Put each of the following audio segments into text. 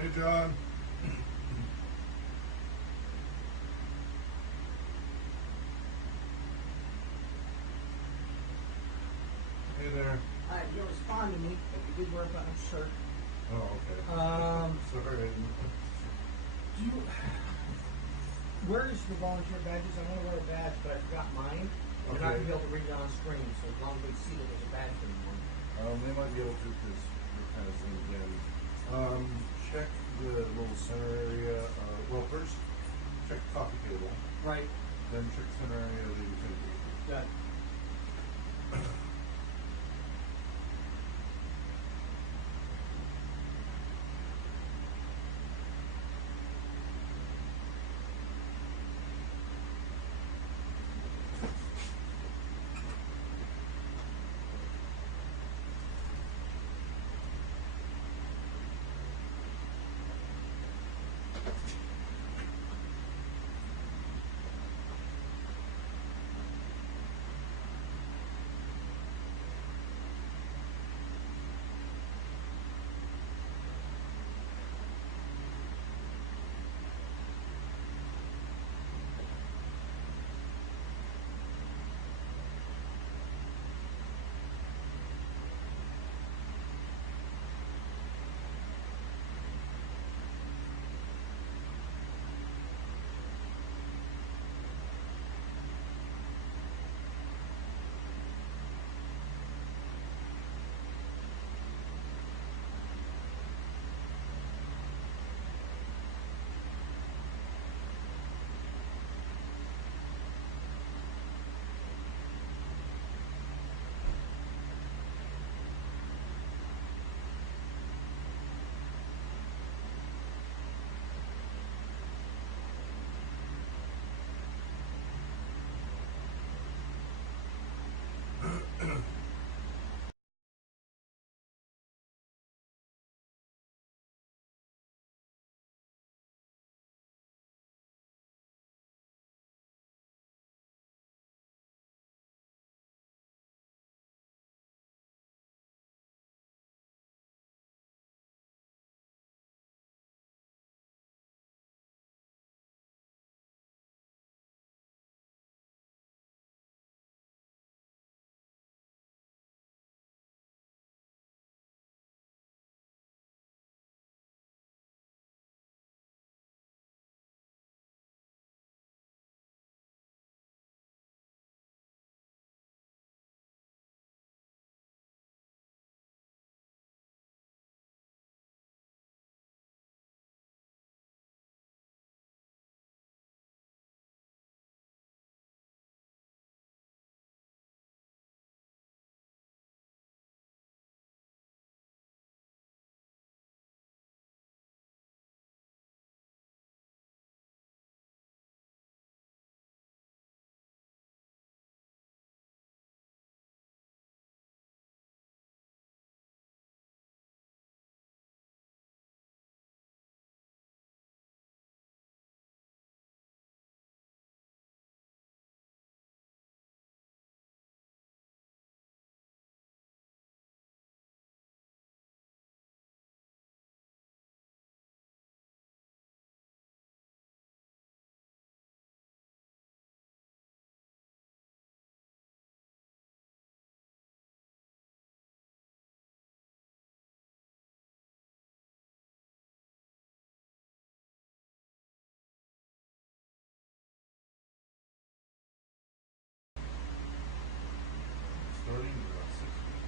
Hey, John. Hey there. You respond to me, but you did work on a shirt. Oh, okay. Sorry. Do you? Where is the volunteer badges? I want to wear a badge, but I forgot mine. You're not going to be able to read it on screen, so as long as we see that there's a badge for anyone. They might be able to because we're kind of zoomed in. Check the little center area. Well, first, check the coffee table. Right. Then check the center area of the utility. Got it. Starting in about 6 minutes.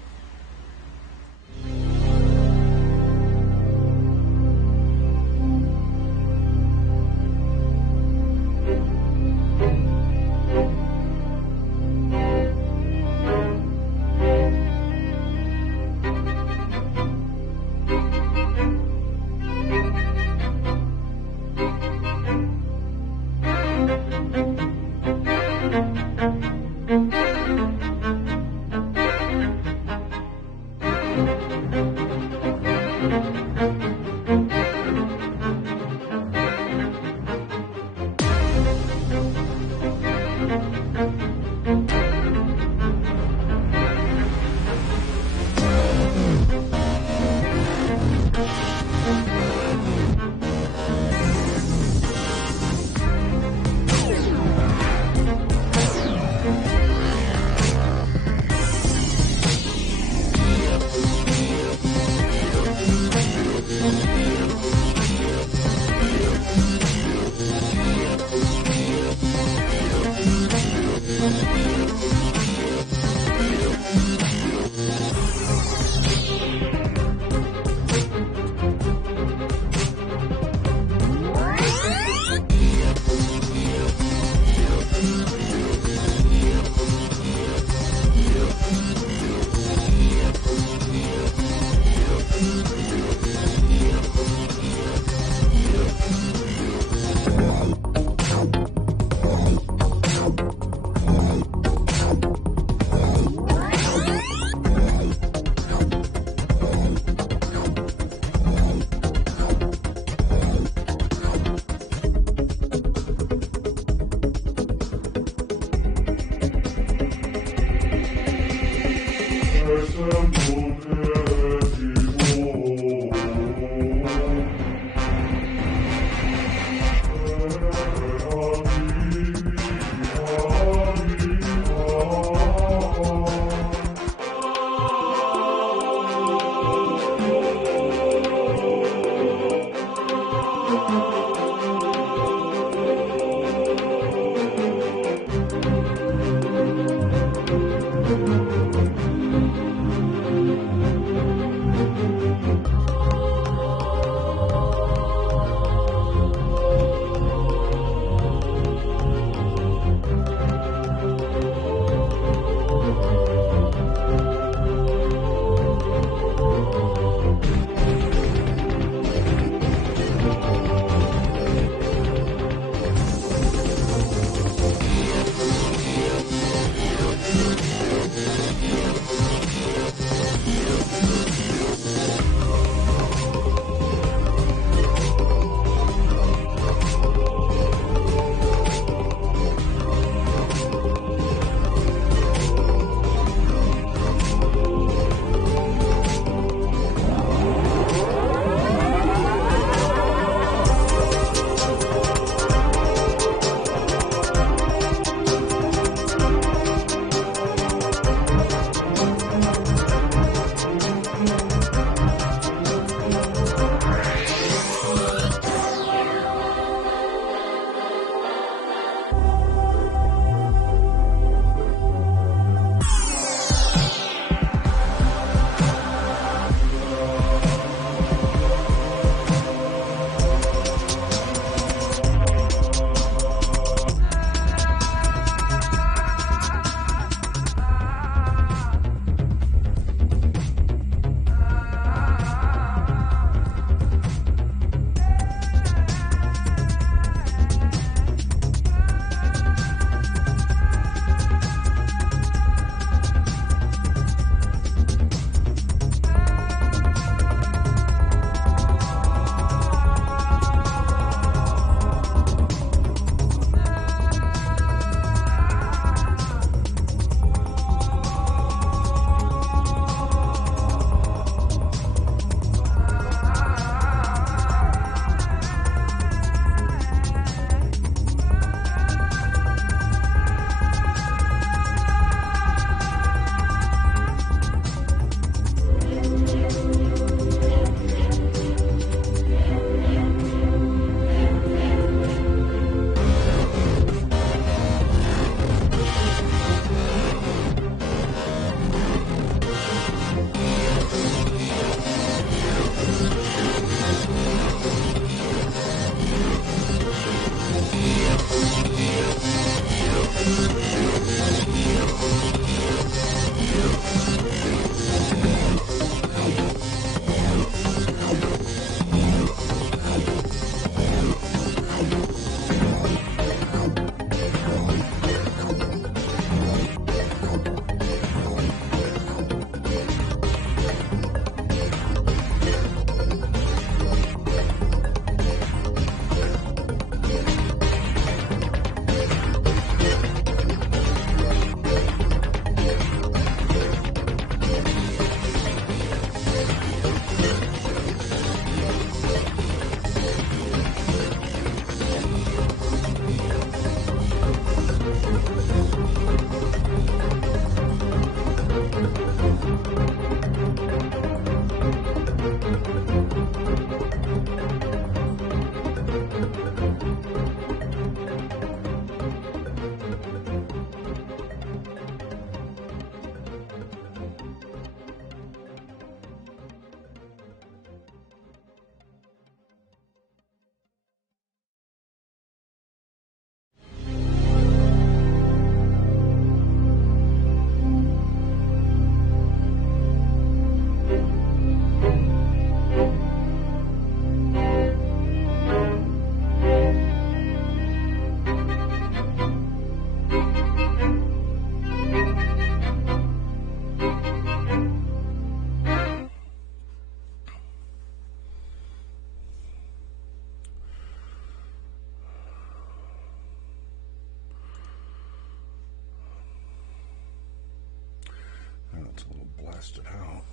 blast it out.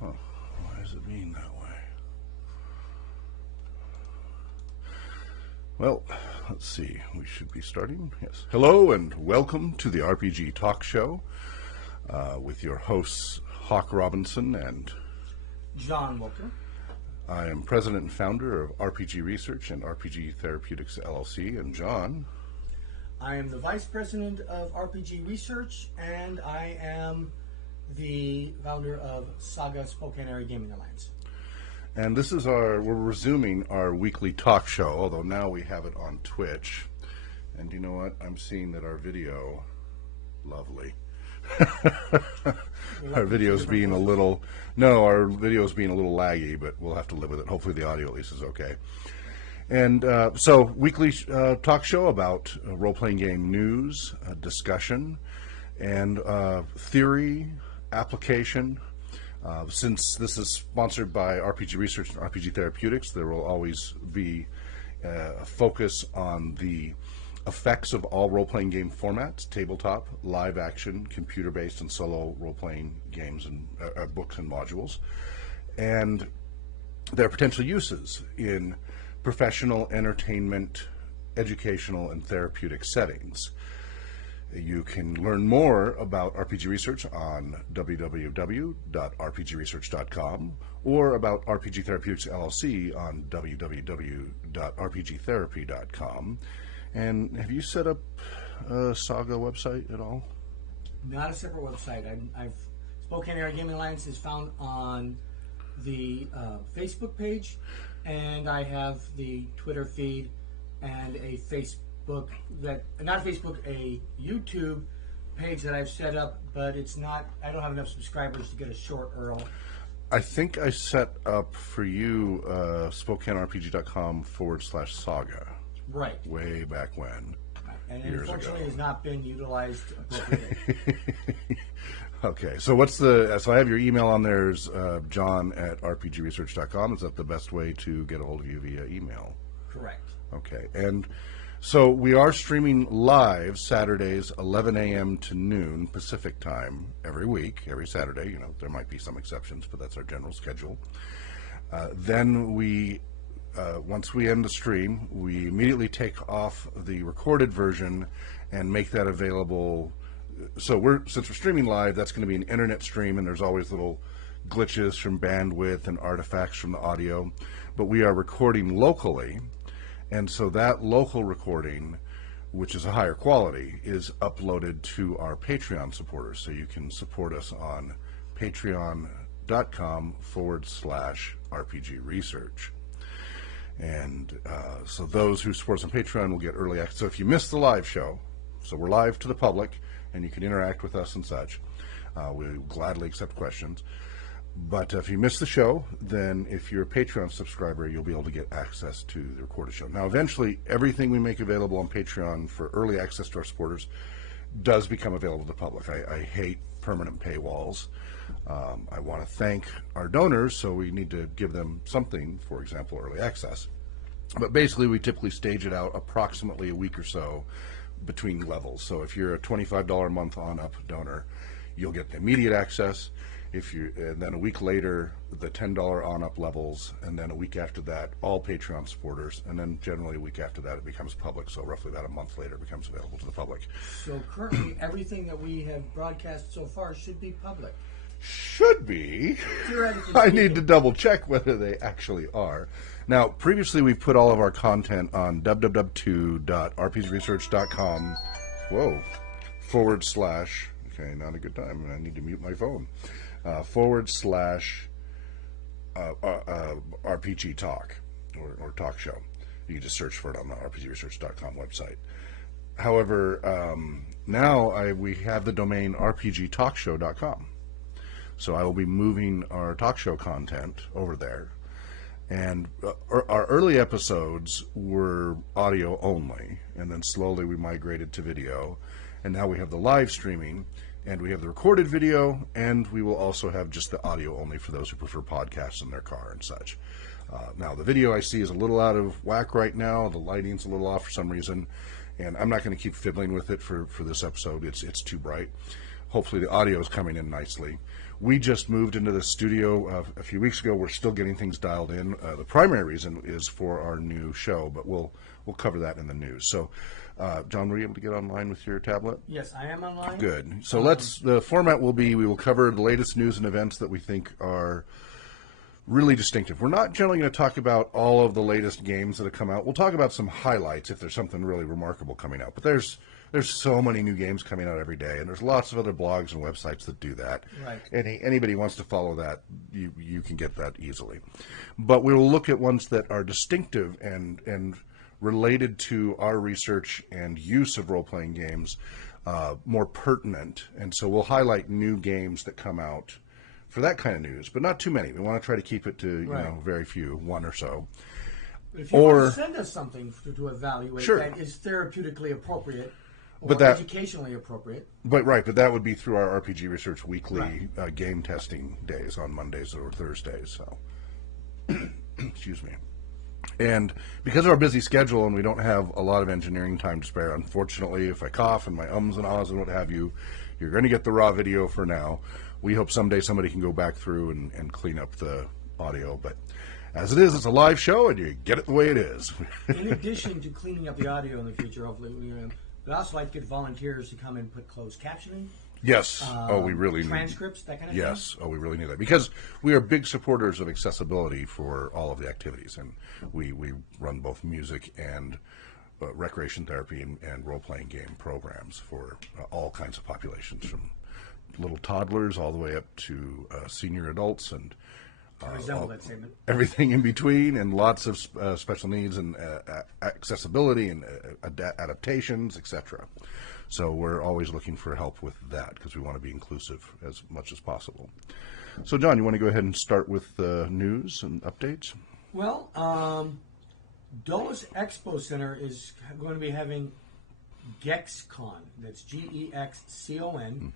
Huh. Why is it being that way? Well, let's see. We should be starting. Yes. Hello and welcome to the RPG Talk Show with your hosts, Hawk Robinson and John Walker. I am president and founder of RPG Research and RPG Therapeutics LLC. And John? I am the vice president of RPG Research, and I am the founder of Saga Spokane Area Gaming Alliance. And this is we're resuming our weekly talk show, although now we have it on Twitch. And you know what? I'm seeing that our video, lovely. Our video's being a little laggy, but we'll have to live with it. Hopefully the audio at least is okay. And so weekly talk show about role-playing game news, discussion, and theory, application. Since this is sponsored by RPG Research and RPG Therapeutics, there will always be a focus on the effects of all role-playing game formats: tabletop, live action, computer-based, and solo role-playing games and books and modules, and their potential uses in professional, entertainment, educational, and therapeutic settings. You can learn more about RPG Research on www.rpgresearch.com or about RPG Therapeutics LLC on www.rpgtherapy.com. And have you set up a Saga website at all? Not a separate website. Spokane Area Gaming Alliance is found on the Facebook page, and I have the Twitter feed and a a YouTube page that I've set up, but it's not, I don't have enough subscribers to get a short URL. I think I set up for you SpokaneRPG.com/saga. Right. Way back when. And unfortunately, it has not been utilized appropriately. Okay, so so I have your email on there is john@rpgresearch.com. Is that the best way to get a hold of you via email? Correct. Okay, and so we are streaming live Saturdays, 11 a.m. to noon Pacific time every week, every Saturday. You know, there might be some exceptions, but that's our general schedule. Then once we end the stream, we immediately take off the recorded version and make that available. So since we're streaming live, that's going to be an internet stream, and there's always little glitches from bandwidth and artifacts from the audio. But we are recording locally, and so that local recording, which is a higher quality, is uploaded to our Patreon supporters. So you can support us on patreon.com/RPG Research. And so those who support us on Patreon will get early access. So if you missed the live show, so we're live to the public, and you can interact with us and such. We gladly accept questions. But if you missed the show, then if you're a Patreon subscriber, you'll be able to get access to the recorded show. Now, eventually, everything we make available on Patreon for early access to our supporters does become available to the public. I hate permanent paywalls. I want to thank our donors, so we need to give them something, for example, early access. But basically, we typically stage it out approximately a week or so between levels. So if you're a $25 a month on-up donor, you'll get immediate access. And then a week later, the $10 on-up levels, and then a week after that, all Patreon supporters, and then generally a week after that, it becomes public. So roughly about a month later, it becomes available to the public. So currently, everything that we have broadcast so far should be public. Should be. I need to double check whether they actually are. Now, previously we've put all of our content on www.rpgresearch.com. Whoa. / okay, not a good time. I need to mute my phone. / RPG Talk or Talk Show. You can just search for it on the rpgresearch.com website. However, now we have the domain rpgtalkshow.com. So I will be moving our talk show content over there. And our early episodes were audio only, and then slowly we migrated to video. And now we have the live streaming, and we have the recorded video, and we will also have just the audio only for those who prefer podcasts in their car and such. Now, the video I see is a little out of whack right now. The lighting's a little off for some reason, and I'm not going to keep fiddling with it for this episode. It's too bright. Hopefully, the audio is coming in nicely. We just moved into the studio a few weeks ago. We're still getting things dialed in. The primary reason is for our new show, but we'll cover that in the news. So, John, were you able to get online with your tablet? Yes, I am online. Good. So the format will be, we will cover the latest news and events that we think are really distinctive. We're not generally going to talk about all of the latest games that have come out. We'll talk about some highlights if there's something really remarkable coming out. But there's so many new games coming out every day, and there's lots of other blogs and websites that do that. Right. Anybody wants to follow that, you can get that easily. But we will look at ones that are distinctive and related to our research and use of role-playing games, more pertinent. And so we'll highlight new games that come out for that kind of news, but not too many. We want to try to keep it to very few, one or so. If you want to send us something to evaluate that is therapeutically appropriate or educationally appropriate. But that would be through our RPG Research Weekly game testing days on Mondays or Thursdays. So, excuse me. And because of our busy schedule and we don't have a lot of engineering time to spare, unfortunately, if I cough and my ums and ahs and what have you, you're going to get the raw video for now. We hope someday somebody can go back through and clean up the audio. But as it is, it's a live show and you get it the way it is. In addition to cleaning up the audio in the future, hopefully, we'd also like to get volunteers to come and put closed captioning. Yes. We really transcripts, that kind of thing. Yes. We really need that because we are big supporters of accessibility for all of the activities, and we run both music and recreation therapy and role-playing game programs for all kinds of populations, from little toddlers all the way up to senior adults and everything in between, and lots of special needs and accessibility and adaptations, etc. So we're always looking for help with that because we want to be inclusive as much as possible. So, John, you want to go ahead and start with news and updates? Well, Dulles Expo Center is going to be having GexCon. That's GEXCON.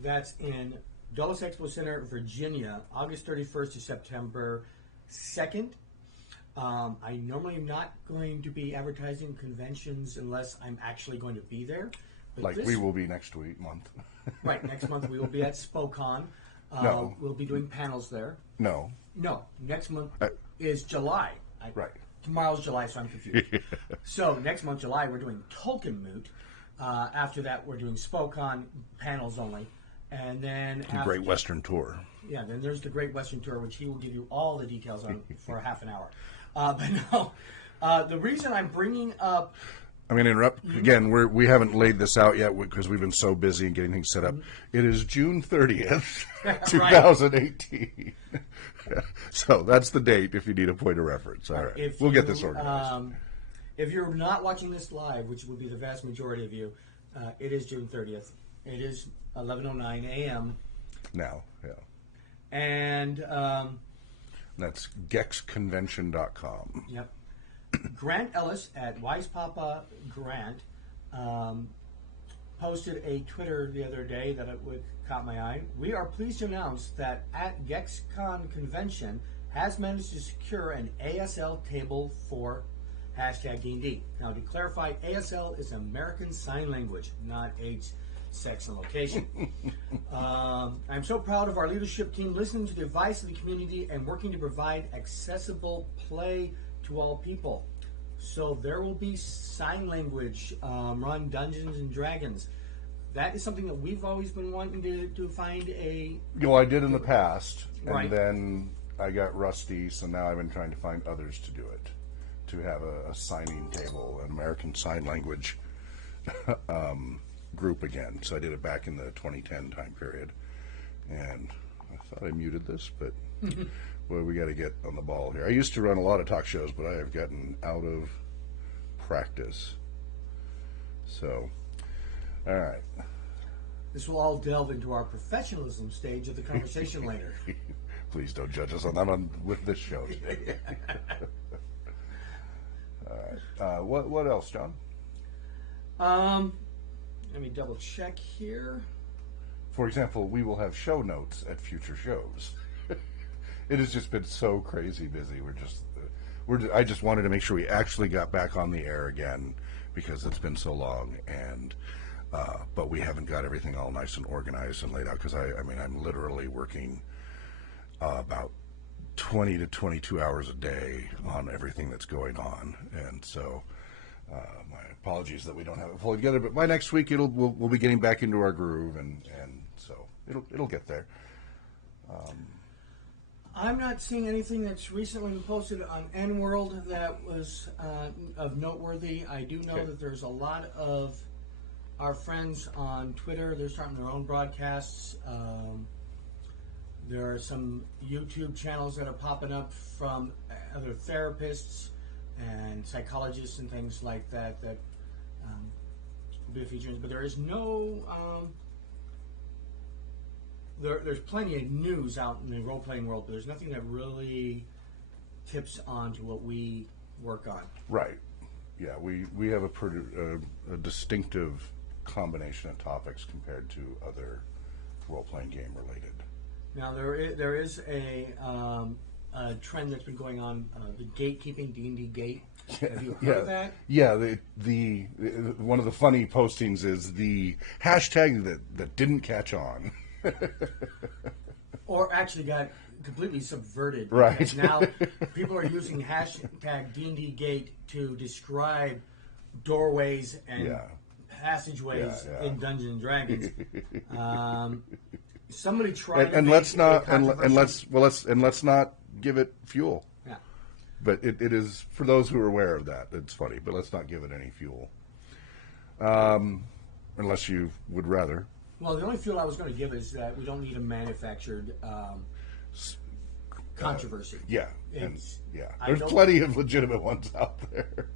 That's in Dulles Expo Center, Virginia, August 31st to September 2nd. I normally am not going to be advertising conventions unless I'm actually going to be there. But we will be next month. Right, next month we will be at SpoCon. No. We'll be doing panels there. No, next month is July. Right. Tomorrow's July, so I'm confused. So next month, July, we're doing Tolkien Moot. After that, we're doing SpoCon panels only. And then the Great Western Tour. Yeah, then there's the Great Western Tour, which he will give you all the details on for half an hour. But no, the reason I'm bringing up... I'm going to interrupt. Again, we haven't laid this out yet because we've been so busy and getting things set up. It is June 30th, 2018. So that's the date if you need a point of reference. All right. We'll get this organized. If you're not watching this live, which would be the vast majority of you, it is June 30th. It is 11:09 a.m. now, yeah. And that's gexconvention.com. Yep. Grant Ellis at Wise Papa Grant posted a Twitter the other day that caught my eye. We are pleased to announce that at GexCon Convention has managed to secure an ASL table for #D&D. Now, to clarify, ASL is American Sign Language, not age, sex, and location. I'm so proud of our leadership team listening to the advice of the community and working to provide accessible play to all people. So there will be sign language, run Dungeons and Dragons. That is something that we've always been wanting to find a... I did in the past, right. And then I got rusty, so now I've been trying to find others to do it, to have a signing table, an American Sign Language group again. So I did it back in the 2010 time period, and I thought I muted this, but boy, we got to get on the ball here. I used to run a lot of talk shows, but I have gotten out of practice. So, all right. This will all delve into our professionalism stage of the conversation later. Please don't judge us on that with this show today. All right. What else, John? Let me double check here. For example, we will have show notes at future shows. it has just been so crazy busy. I just wanted to make sure we actually got back on the air again because it's been so long, and but we haven't got everything all nice and organized and laid out because I mean I'm literally working about 20 to 22 hours a day on everything that's going on, and so my apologies that we don't have it fully together. But by next week we'll be getting back into our groove, and so it'll get there. I'm not seeing anything that's recently been posted on N-World that was of noteworthy. I do know that there's a lot of our friends on Twitter. They're starting their own broadcasts. There are some YouTube channels that are popping up from other therapists and psychologists and things like that will be featured. But there is no... There's plenty of news out in the role-playing world, but there's nothing that really tips on to what we work on. Right. Yeah, we have a distinctive combination of topics compared to other role-playing game related. Now there is a trend that's been going on, the gatekeeping, D&D gate. Have you heard of that? Yeah, the one of the funny postings is the hashtag that didn't catch on. Or actually got completely subverted. Right. Now people are using hashtag D&D Gate to describe doorways and passageways in Dungeons and Dragons. Somebody tried and let's not give it fuel. Yeah. But it is, for those who are aware of that, it's funny. But let's not give it any fuel. Unless you would rather. Well, the only fuel I was going to give is that we don't need a manufactured controversy. There's plenty of legitimate ones out there.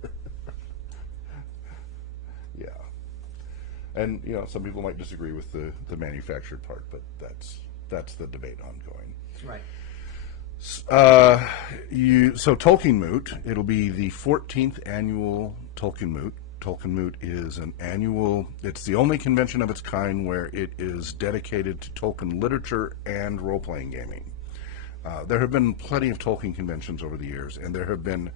Yeah, and some people might disagree with the manufactured part, but that's the debate ongoing. Right. So Tolkien Moot, it'll be the 14th annual Tolkien Moot. Tolkien Moot is it's the only convention of its kind where it is dedicated to Tolkien literature and role-playing gaming. There have been plenty of Tolkien conventions over the years, and there have been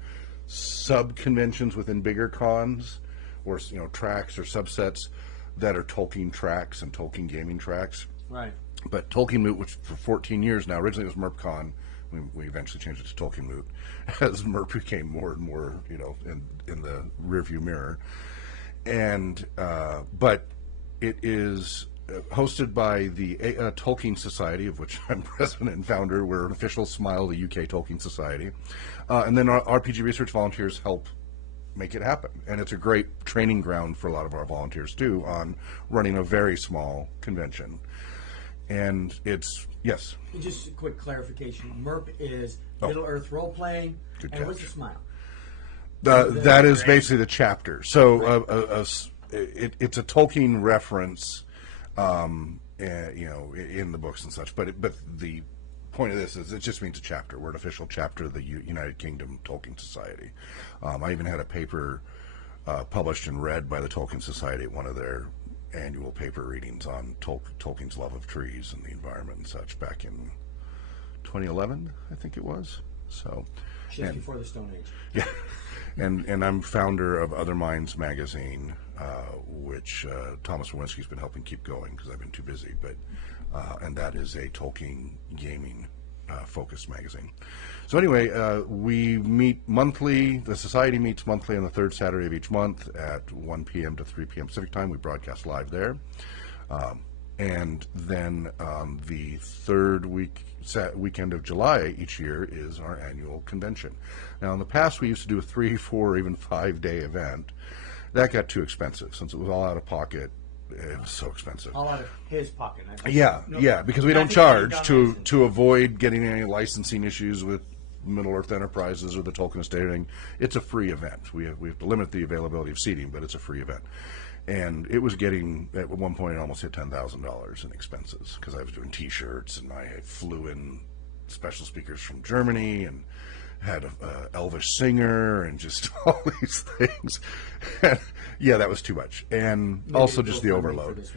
sub-conventions within bigger cons, or tracks or subsets that are Tolkien tracks and Tolkien gaming tracks. Right. But Tolkien Moot, which for 14 years now, originally it was MERPCon. We eventually changed it to Tolkien Moot as MERP became more and more, in the rearview mirror. And but it is hosted by the Tolkien Society, of which I'm president and founder. We're an official SMILE, the UK Tolkien Society. And then our RPG research volunteers help make it happen. And it's a great training ground for a lot of our volunteers, too, on running a very small convention. And it's, yes. Just a quick clarification. MERP is Middle Earth Role Playing. Good and catch. What's the SMILE? That is basically the chapter. So it's a Tolkien reference, in the books and such. But the point of this is it just means a chapter. We're an official chapter of the United Kingdom Tolkien Society. I even had a paper published and read by the Tolkien Society at one of their annual paper readings on Tolkien's love of trees and the environment and such back in 2011, I think it was. So, Just before the Stone Age. Yeah, and I'm founder of Other Minds magazine, which Thomas Lewinsky's been helping keep going because I've been too busy. But and that is a Tolkien gaming focused magazine. So anyway, we meet monthly. The Society meets monthly on the third Saturday of each month at 1 p.m. to 3 p.m. Pacific time. We broadcast live there. And then the third weekend of July each year is our annual convention. Now, in the past, we used to do a 3, 4, or even 5-day event. That got too expensive since it was all out of pocket. It was so expensive. All out of his pocket. Because we don't charge to avoid getting any licensing issues with Middle Earth Enterprises or the Tolkien Estate. It's a free event. We have to limit the availability of seating, but it's a free event. And it was getting, at one point, it almost hit $10,000 in expenses because I was doing T-shirts and I flew in special speakers from Germany and had an Elvish singer and just all these things. And, that was too much. And maybe also just the overload.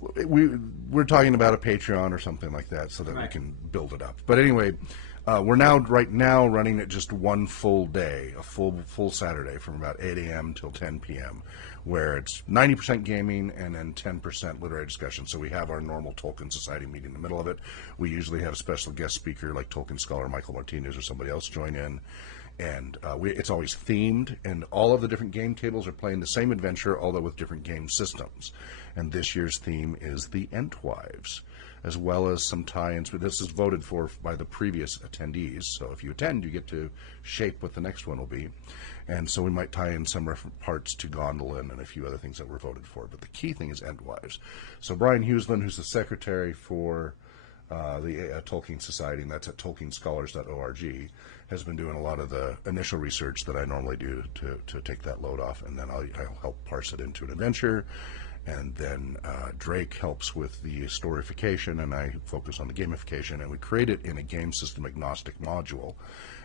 we're talking about a Patreon or something like that so that we Right. can build it up. But anyway, we're right now running it just one full day, a full Saturday from about 8 a.m. till 10 p.m., where it's 90% gaming and then 10% literary discussion. So we have our normal Tolkien Society meeting in the middle of it. We usually have a special guest speaker like Tolkien scholar Michael Martinez or somebody else join in. And it's always themed, and all of the different game tables are playing the same adventure, although with different game systems. And this year's theme is the Entwives, as well as some tie-ins. But this is voted for by the previous attendees, so if you attend, you get to shape what the next one will be. And so we might tie in some parts to Gondolin and a few other things that were voted for. But the key thing is Entwives. So Brian Hughesland, who's the secretary for the Tolkien Society, and that's at tolkienscholars.org, has been doing a lot of the initial research that I normally do to take that load off, and then I'll help parse it into an adventure. And then Drake helps with the storification, and I focus on the gamification, and we create it in a game system agnostic module,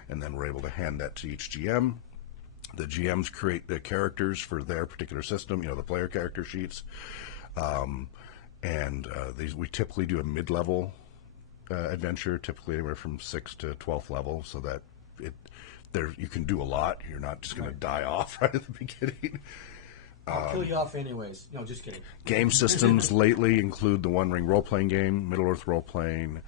and then we're able to hand that to each GM. The GMs create the characters for their particular system, the player character sheets, and we typically do a mid-level adventure, typically anywhere from 6th to 12th level, so that you can do a lot. You're not just going to die off right at the beginning. I'll kill you off anyways. No, just kidding. Game systems lately include the One Ring role-playing game, Middle-earth role-playing.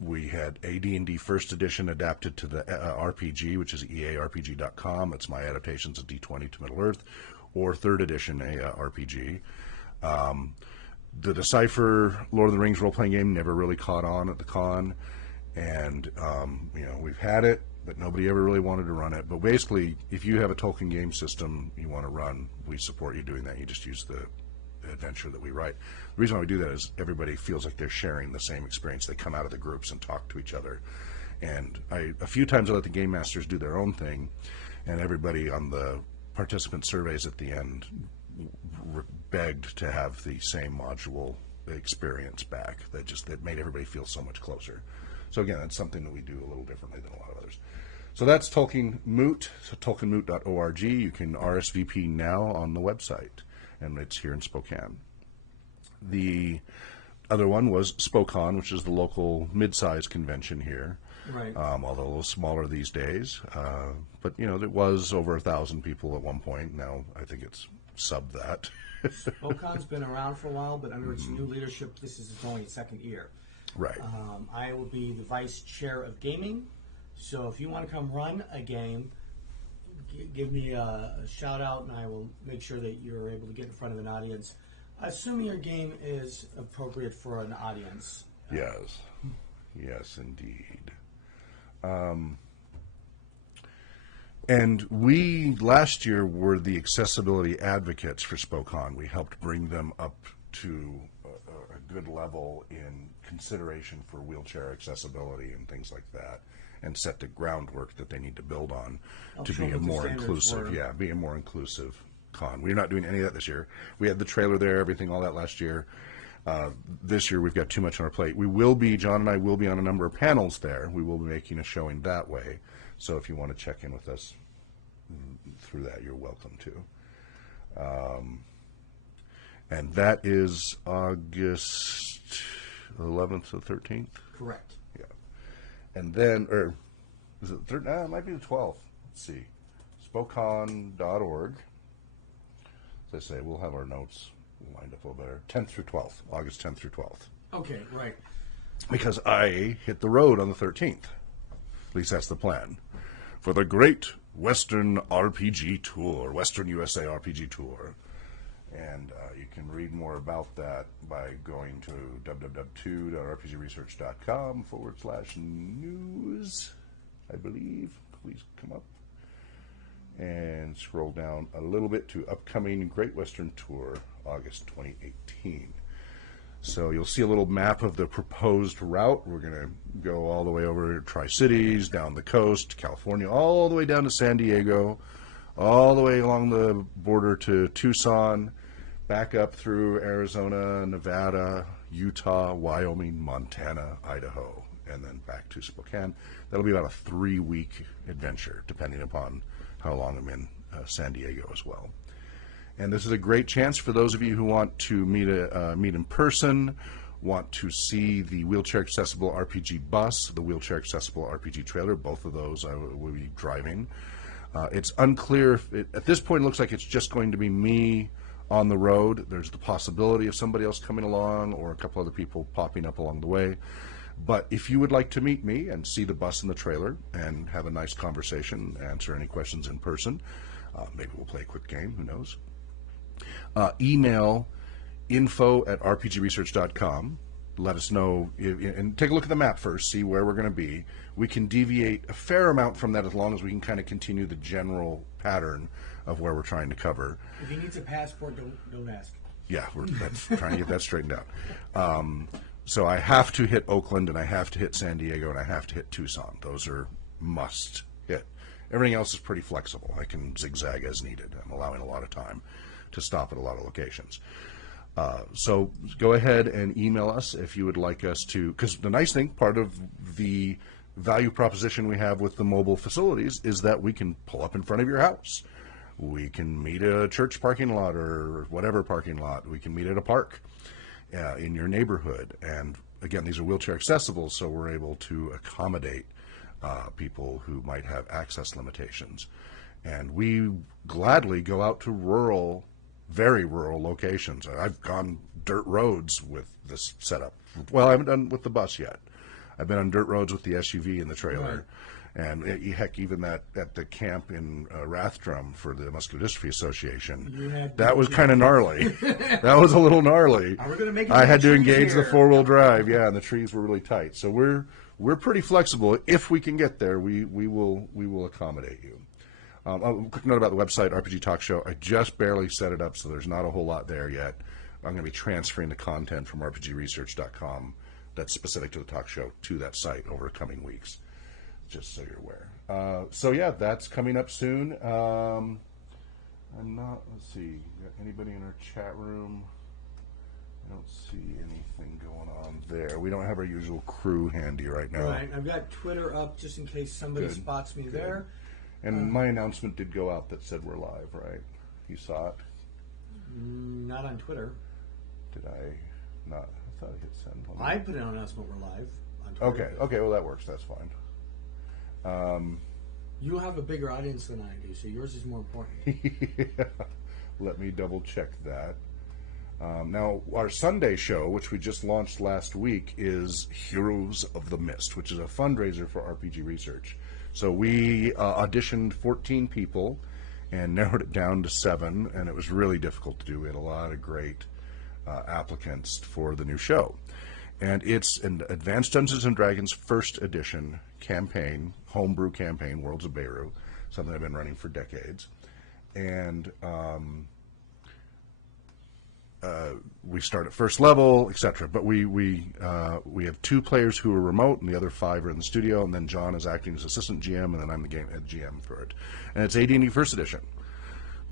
We had AD&D First Edition adapted to the RPG, which is earpg.com. It's my adaptations of D20 to Middle-earth, or Third Edition RPG. The Decipher Lord of the Rings role-playing game never really caught on at the con, and we've had it, but nobody ever really wanted to run it. But basically, if you have a Tolkien game system you want to run, we support you doing that. You just use the adventure that we write. The reason why we do that is everybody feels like they're sharing the same experience. They come out of the groups and talk to each other. And a few times I let the game masters do their own thing, and everybody on the participant surveys at the end begged to have the same module experience back. That made everybody feel so much closer. So again, that's something that we do a little differently than a lot of others. So that's Tolkien Moot, so tolkienmoot.org. You can RSVP now on the website, and it's here in Spokane. The other one was Spokon, which is the local mid-sized convention here. Right. Although a little smaller these days. But, it was over 1,000 people at one point. Now I think it's sub that. Spokon's been around for a while, but under its new leadership, this is its only second year. Right. I will be the vice chair of gaming, so if you want to come run a game, give me a shout out, and I will make sure that you're able to get in front of an audience. Assuming your game is appropriate for an audience. Yes. Yes, indeed. And we, last year, were the accessibility advocates for Spokon. We helped bring them up to a good level in consideration for wheelchair accessibility and things like that, and set the groundwork that they need to build on to be a more inclusive, be a more inclusive con. We're not doing any of that this year. We had the trailer there, everything, all that last year. This year we've got too much on our plate. John and I will be on a number of panels there. We will be making a showing that way. So if you want to check in with us through that, you're welcome to. And that is August 11th to 13th? Correct. Yeah. And then, or is it the 3rd? It might be the 12th. Let's see. Spokon.org. As I say, we'll have our notes lined up a little better. 10th through 12th. August 10th through 12th. Okay, right. Because I hit the road on the 13th. At least that's the plan. For the Great Western RPG Tour, Western USA RPG Tour. And you can read more about that by going to www.rpgresearch.com/news, I believe. Please come up and scroll down a little bit to upcoming Great Western Tour, August 2018. So you'll see a little map of the proposed route. We're going to go all the way over Tri-Cities, down the coast, California, all the way down to San Diego, all the way along the border to Tucson, back up through Arizona, Nevada, Utah, Wyoming, Montana, Idaho, and then back to Spokane. That'll be about a 3-week adventure, depending upon how long I'm in San Diego as well. And this is a great chance for those of you who want to meet in person, want to see the wheelchair accessible RPG bus, the wheelchair accessible RPG trailer. Both of those I will be driving. It's unclear at this point. It looks like it's just going to be me on the road. There's the possibility of somebody else coming along or a couple other people popping up along the way. But if you would like to meet me and see the bus and the trailer and have a nice conversation, answer any questions in person, maybe we'll play a quick game, who knows. Email info@rpgresearch.com. Let us know, and take a look at the map first, see where we're going to be. We can deviate a fair amount from that as long as we can kind of continue the general pattern of where we're trying to cover. If he needs a passport, don't ask. Yeah, that's trying to get that straightened out. So I have to hit Oakland, and I have to hit San Diego, and I have to hit Tucson. Those are must hit. Everything else is pretty flexible. I can zigzag as needed. I'm allowing a lot of time to stop at a lot of locations. So go ahead and email us if you would like us to, because the nice thing, part of the value proposition we have with the mobile facilities is that we can pull up in front of your house. We can meet at a church parking lot or whatever parking lot. We can meet at a park in your neighborhood. And again, these are wheelchair accessible, so we're able to accommodate people who might have access limitations. And we gladly go out to very rural locations. I've gone dirt roads with this setup. Well, I haven't done with the bus yet. I've been on dirt roads with the SUV and the trailer. Right. And heck, even that at the camp in Rathdrum for the Muscular Dystrophy Association, that was kind of gnarly. That was a little gnarly. I had to engage the four-wheel drive, and the trees were really tight. So we're pretty flexible. If we can get there, we will accommodate you. A quick note about the website, RPG Talk Show. I just barely set it up, so there's not a whole lot there yet. I'm going to be transferring the content from rpgresearch.com that's specific to the talk show to that site over the coming weeks, just so you're aware. So yeah, that's coming up soon. Let's see, got anybody in our chat room? I don't see anything going on there. We don't have our usual crew handy right now. Right, I've got Twitter up just in case somebody spots me there. And my announcement did go out that said we're live, right? You saw it? Not on Twitter. Did I not? I thought I hit send. I put an announcement we're live on Twitter. Okay, well that works. That's fine. You have a bigger audience than I do, so yours is more important. Yeah. Let me double check that. Now, our Sunday show, which we just launched last week, is Heroes of the Mist, which is a fundraiser for RPG Research. So we auditioned 14 people and narrowed it down to 7, and it was really difficult to do. We had a lot of great applicants for the new show. And it's an Advanced Dungeons & Dragons first edition campaign, homebrew campaign, Worlds of Beirut, something I've been running for decades. And we start at first level, etc. But we have 2 players who are remote, and the other 5 are in the studio. And then John is acting as assistant GM, and then I'm the GM for it. And it's AD&D First Edition,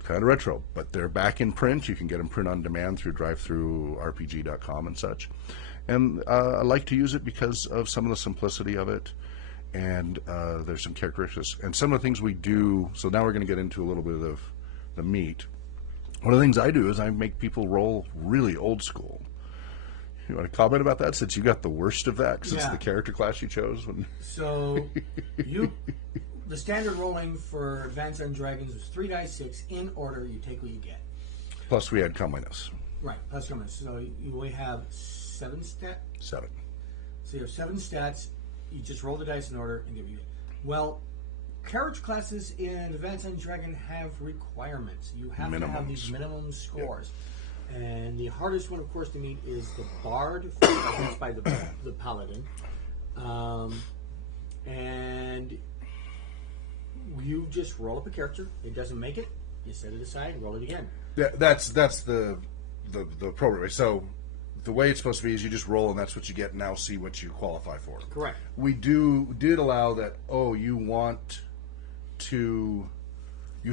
kind of retro, but they're back in print. You can get them print on demand through drivethrurpg.com and such. And I like to use it because of some of the simplicity of it, and there's some characteristics and some of the things we do. So now we're going to get into a little bit of the meat. One of the things I do is I make people roll really old school. You want to comment about that, since you got the worst of that, because it's the character class you chose? So, the standard rolling for Advanced Dungeons & Dragons was 3 dice 6, in order, you take what you get. Plus we had comeliness. Right, plus comeliness. So you only have 7 stats? 7. So you have 7 stats, you just roll the dice in order and give you it. Well, character classes in Advanced Dungeons & Dragons have requirements. You have to have these minimum scores. Yep. And the hardest one, of course, to meet is the Bard, against by the Paladin. And you just roll up a character. It doesn't make it. You set it aside and roll it again. Yeah, that's the program. So the way it's supposed to be is you just roll, and that's what you get. Now see what you qualify for. Correct. We did allow that. Oh, you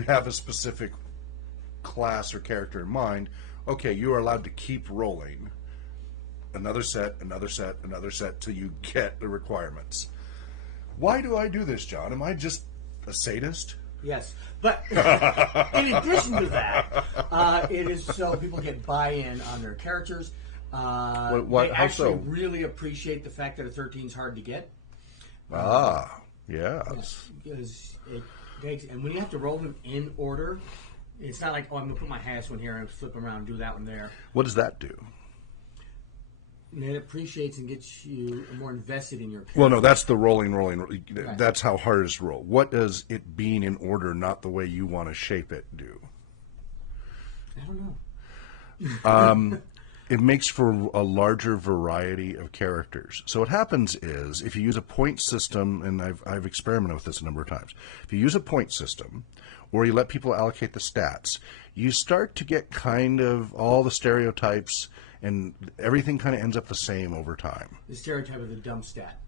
have a specific class or character in mind. Okay, you are allowed to keep rolling another set till you get the requirements. Why do I do this, John? Am I just a sadist? Yes, but in addition to that, it is so people get buy-in on their characters. They How actually so? really appreciate the fact that a 13 is hard to get. Yes. Because it takes, and when you have to roll them in order, it's not like, oh, I'm going to put my highest one here and flip them around and do that one there. What does that do? And it appreciates and gets you more invested in your character. Well, no, that's the rolling. Right. That's how hard it is to roll. What does it being in order, not the way you want to shape it, do? I don't know. It makes for a larger variety of characters. So what happens is, if you use a point system, and I've experimented with this a number of times, if you use a point system, or you let people allocate the stats, you start to get kind of all the stereotypes, and everything kind of ends up the same over time. The stereotype of the dumb stat.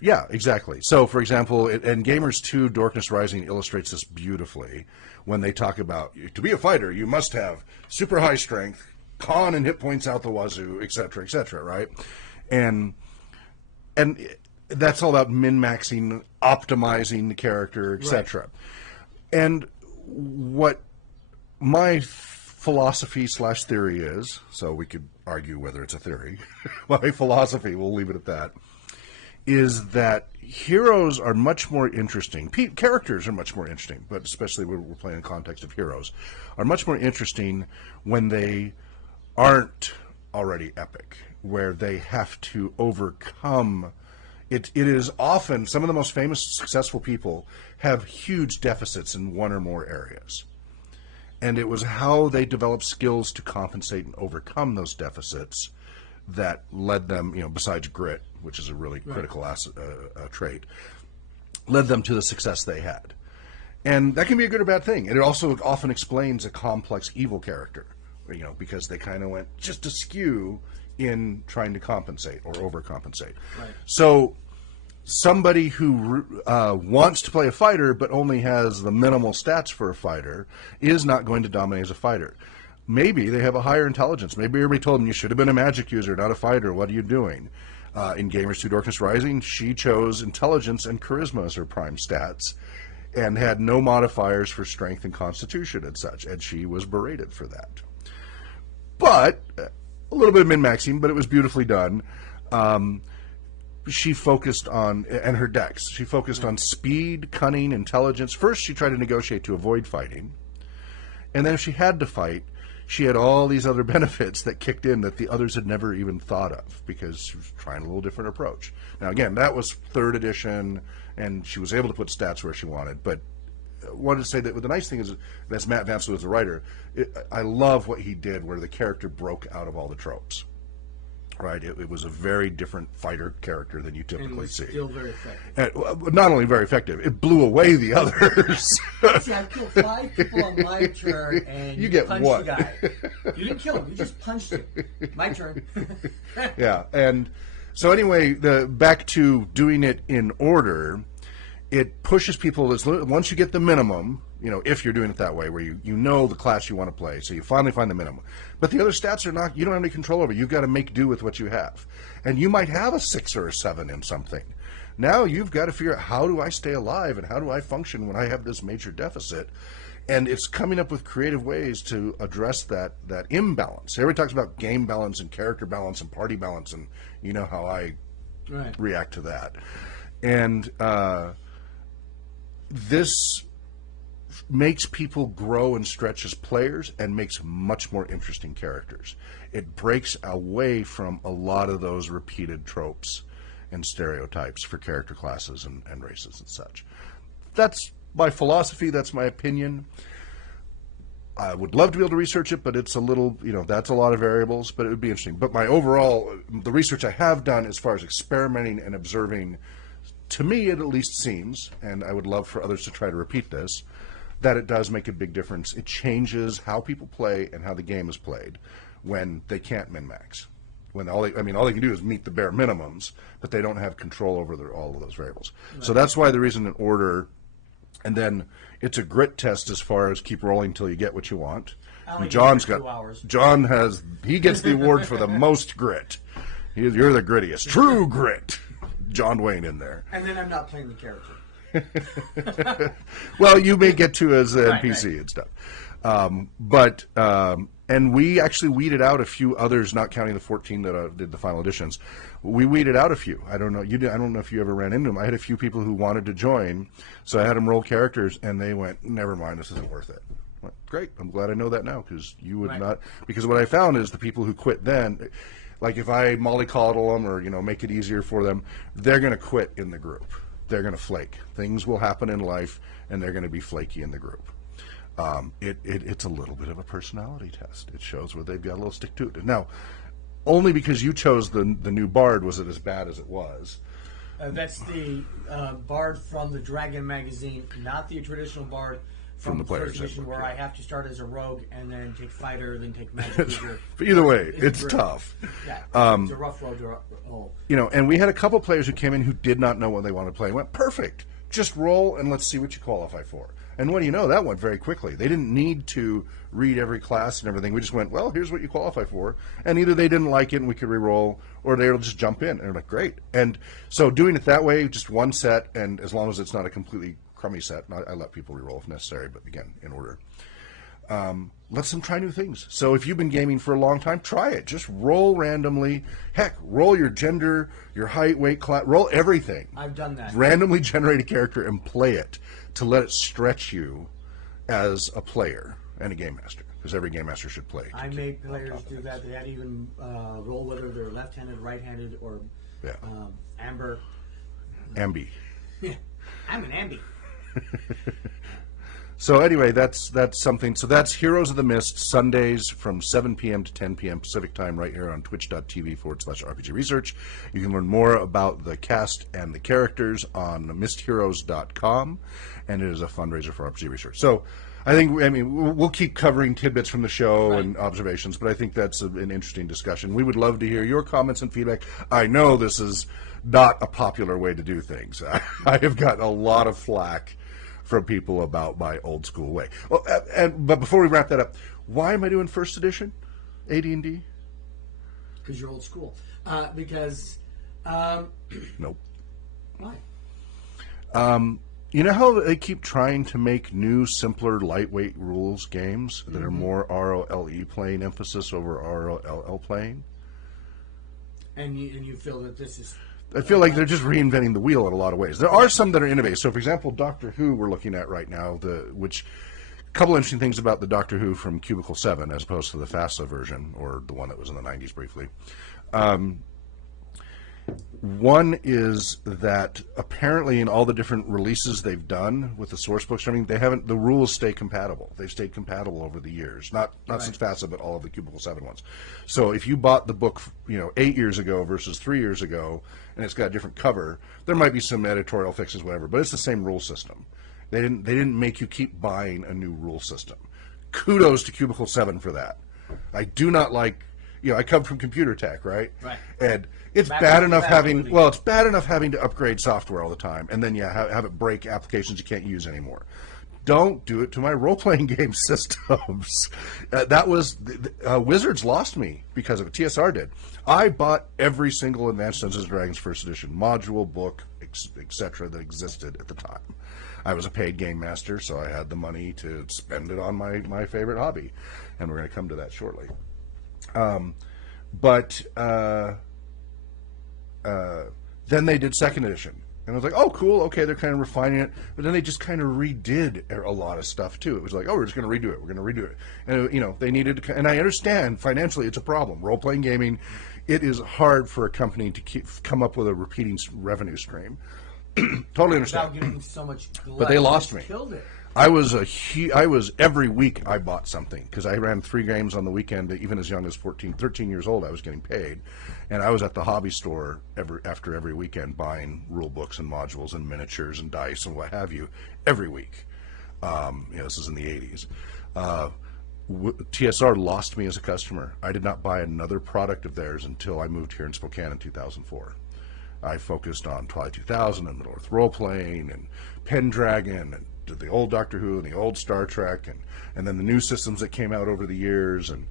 Yeah, exactly. So, for example, and Gamers 2 Darkness Rising illustrates this beautifully when they talk about, to be a fighter, you must have super high strength, con and hit points out the wazoo, et cetera, right? And that's all about min-maxing, optimizing the character, et cetera. Right. And what my philosophy / theory is, so we could argue whether it's a theory, my philosophy, we'll leave it at that, is that heroes are much more interesting. Characters are much more interesting, but especially when we're playing in the context of heroes, are much more interesting when they aren't already epic, where they have to overcome. It is often, some of the most famous, successful people have huge deficits in one or more areas. And it was how they developed skills to compensate and overcome those deficits that led them, besides grit, which is a really critical trait, led them to the success they had. And that can be a good or bad thing. And it also often explains a complex evil character, because they kind of went just askew in trying to compensate or overcompensate. Right. So somebody who wants to play a fighter but only has the minimal stats for a fighter is not going to dominate as a fighter. Maybe they have a higher intelligence. Maybe everybody told them, you should have been a magic user, not a fighter. What are you doing? In Gamers 2 Darkness Rising, she chose intelligence and charisma as her prime stats and had no modifiers for strength and constitution and such, and she was berated for that. But, a little bit of min-maxing, but it was beautifully done. She focused on, and her decks, she focused on speed, cunning, intelligence. First, she tried to negotiate to avoid fighting. And then if she had to fight, she had all these other benefits that kicked in that the others had never even thought of, because she was trying a little different approach. Now, again, that was 3rd edition, and she was able to put stats where she wanted. But I wanted to say that the nice thing is, as Matt Vance was a writer, I love what he did where the character broke out of all the tropes. Right, it was a very different fighter character than you typically see. Still very effective. And, not only very effective, it blew away the others. See, I killed 5 people on my turn, and you get punched what? the guy. You didn't kill him; you just punched him. My turn. Yeah, and so anyway, back to doing it in order. It pushes people, once you get the minimum, if you're doing it that way, where you know the class you want to play, so you finally find the minimum. But the other stats are not, you don't have any control over. You've got to make do with what you have. And you might have a 6 or a 7 in something. Now you've got to figure out, how do I stay alive and how do I function when I have this major deficit? And it's coming up with creative ways to address that imbalance. Everybody talks about game balance and character balance and party balance, and you know how I react to that. And this makes people grow and stretch as players and makes much more interesting characters. It breaks away from a lot of those repeated tropes and stereotypes for character classes and races and such. That's my philosophy. That's my opinion. I would love to be able to research it, but it's a little, that's a lot of variables, but it would be interesting. But my overall, the research I have done as far as experimenting and observing, to me it at least seems, and I would love for others to try to repeat this, that it does make a big difference. It changes how people play and how the game is played when they can't min-max. When all they can do is meet the bare minimums, but they don't have control over all of those variables. Right. So that's why the reason in order, and then it's a grit test as far as keep rolling until you get what you want. John gets the award for the most grit. You're the grittiest. True grit. John Wayne in there. And then I'm not playing the character. Well, you may get to as an Right, NPC right. and stuff. And we actually weeded out a few others, not counting the 14 that did the final editions. We weeded out a few. I don't know. I don't know if you ever ran into them. I had a few people who wanted to join, so I had them roll characters, and they went, "Never mind, this isn't worth it." I went, great. I'm glad I know that now, because you would Right. not. Because what I found is the people who quit then, like if I mollycoddle them or make it easier for them, they're going to quit in the group. They're going to flake. Things will happen in life, and they're going to be flaky in the group. It's a little bit of a personality test. It shows where they've got a little stick to it. Now, only because you chose the new Bard was it as bad as it was. That's the Bard from the Dragon magazine, not the traditional Bard from the the Player's first edition, Handbook, where yeah. I have to start as a rogue and then take fighter, then take magic user. But either way, it's great. tough. Yeah, it's a rough road to hoe. And we had a couple players who came in who did not know what they wanted to play. And went, perfect. Just roll and let's see what you qualify for. And what do you know? That went very quickly. They didn't need to read every class and everything. We just went, well, here's what you qualify for. And either they didn't like it and we could re-roll, or they'll just jump in. And they're like, great. And so doing it that way, just one set, and as long as it's not a completely crummy set, I let people re-roll if necessary, but again, in order. Let them try new things. So if you've been gaming for a long time, try it. Just roll randomly. Heck, roll your gender, your height, weight, class, roll everything. I've done that. Randomly generate a character and play it to let it stretch you as a player and a game master, because every game master should play. I made players do that. They had to even roll whether they're left-handed, right-handed, or Yeah. amber. Ambi. Yeah, I'm an ambi. So anyway, that's something. So that's Heroes of the Mist, Sundays from 7 p.m. to 10 p.m. Pacific time, right here on twitch.tv/RPG Research. You can learn more about the cast and the characters on mistheroes.com, and it is a fundraiser for RPG Research. So I mean, we'll keep covering tidbits from the show and observations, but I think that's an interesting discussion. We would love to hear your comments and feedback. I know this is not a popular way to do things. I have gotten a lot of flack from people about my old school way. Well, but before we wrap that up, why am I doing first edition AD&D? Because you're old school. Because Nope. why? You know how they keep trying to make new, simpler, lightweight rules games that are more ROLE playing, emphasis over ROLL playing? And you feel that this is I feel like they're just reinventing the wheel in a lot of ways. There are some that are innovative. So, for example, Doctor Who we're looking at right now, which a couple interesting things about the Doctor Who from Cubicle 7 as opposed to the FASA version, or the one that was in the 90s briefly. One is that apparently in all the different releases they've done with the source books, the rules stay compatible. They've stayed compatible over the years. Not since FASA, but all of the Cubicle 7 ones. So if you bought the book, 8 years ago versus 3 years ago, and it's got a different cover, there might be some editorial fixes, whatever, but it's the same rule system. They didn't make you keep buying a new rule system. Kudos to Cubicle 7 for that. I do not like, I come from computer tech, right? Right. And it's Back bad to enough compatibility. it's bad enough having to upgrade software all the time, and then have it break applications you can't use anymore. Don't do it to my role-playing game systems. That was Wizards lost me because of it. TSR did. I bought every single Advanced Dungeons & Dragons First Edition module, book, etc. that existed at the time. I was a paid game master, so I had the money to spend it on my favorite hobby, and we're going to come to that shortly. Then they did second edition, and I was like, oh, cool, okay, they're kind of refining it, but then they just kind of redid a lot of stuff too. It was like, oh, we're just going to redo it, and they needed to, and I understand financially it's a problem. Role-playing gaming, it is hard for a company to come up with a repeating revenue stream. Totally understand. without giving so much glut. But they lost Just me. Killed it. I was every week I bought something because I ran 3 games on the weekend. Even as young as 13 years old, I was getting paid, and I was at the hobby store after every weekend buying rule books and modules and miniatures and dice and what have you every week. This is in the 80s. TSR lost me as a customer. I did not buy another product of theirs until I moved here in Spokane in 2004. I focused on Twilight 2000 and Middle-earth role-playing and Pendragon and the old Doctor Who and the old Star Trek and then the new systems that came out over the years. And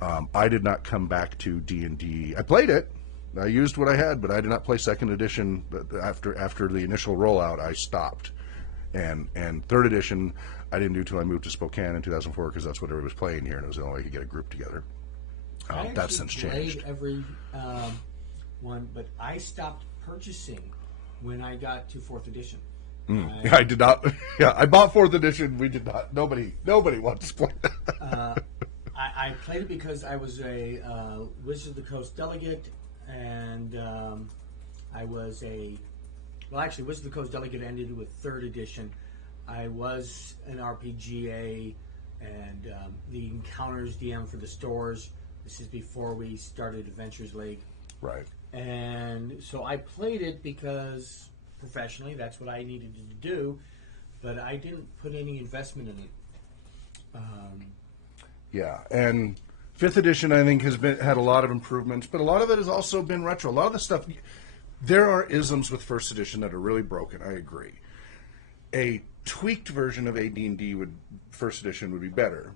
I did not come back to D&D. I played it. I used what I had, but I did not play second edition. After the initial rollout, I stopped And third edition, I didn't do till I moved to Spokane in 2004 because that's what everybody was playing here, and it was the only way I could get a group together. I That's since actually changed. played every one, but I stopped purchasing when I got to 4th edition. I did not. Yeah, I bought fourth edition. We did not. Nobody wants to play that. I played it because I was a Wizards of the Coast delegate, and I was actually, Wizards of the Coast delegate ended with 3rd edition. I was an RPGA and the Encounters DM for the stores. This is before we started Adventures League. Right. And so I played it because professionally that's what I needed to do, but I didn't put any investment in it. Yeah, and 5th edition I think has had a lot of improvements, but a lot of it has also been retro. A lot of the stuff, there are isms with 1st edition that are really broken. I agree. A tweaked version of AD&D 1st edition would be better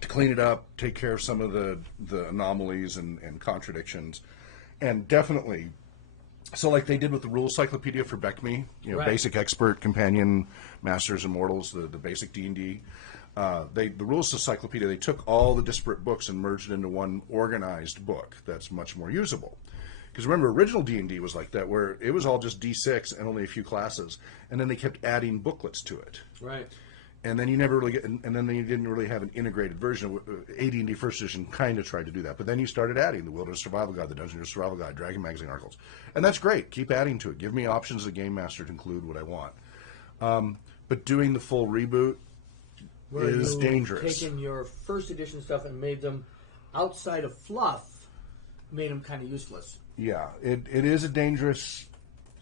to clean it up, take care of some of the anomalies and contradictions, and definitely. So, like they did with the Rules Cyclopedia for BECME, Right. Basic Expert, Companion, Masters and Mortals, the basic D&D. The Rules Encyclopedia, they took all the disparate books and merged it into one organized book that's much more usable. Because remember, original D&D was like that, where it was all just D6 and only a few classes, and then they kept adding booklets to it. Right. And then you never really get, and then you didn't really have an integrated version of AD&D 1st edition. Kind of tried to do that, but then you started adding the Wilderness Survival Guide, the Dungeon Survival Guide, Dragon Magazine articles, and that's great. Keep adding to it. Give me options as a game master to include what I want. But doing the full reboot is dangerous. Taking your 1st edition stuff and made them outside of fluff, made them kind of useless. Yeah, it is a dangerous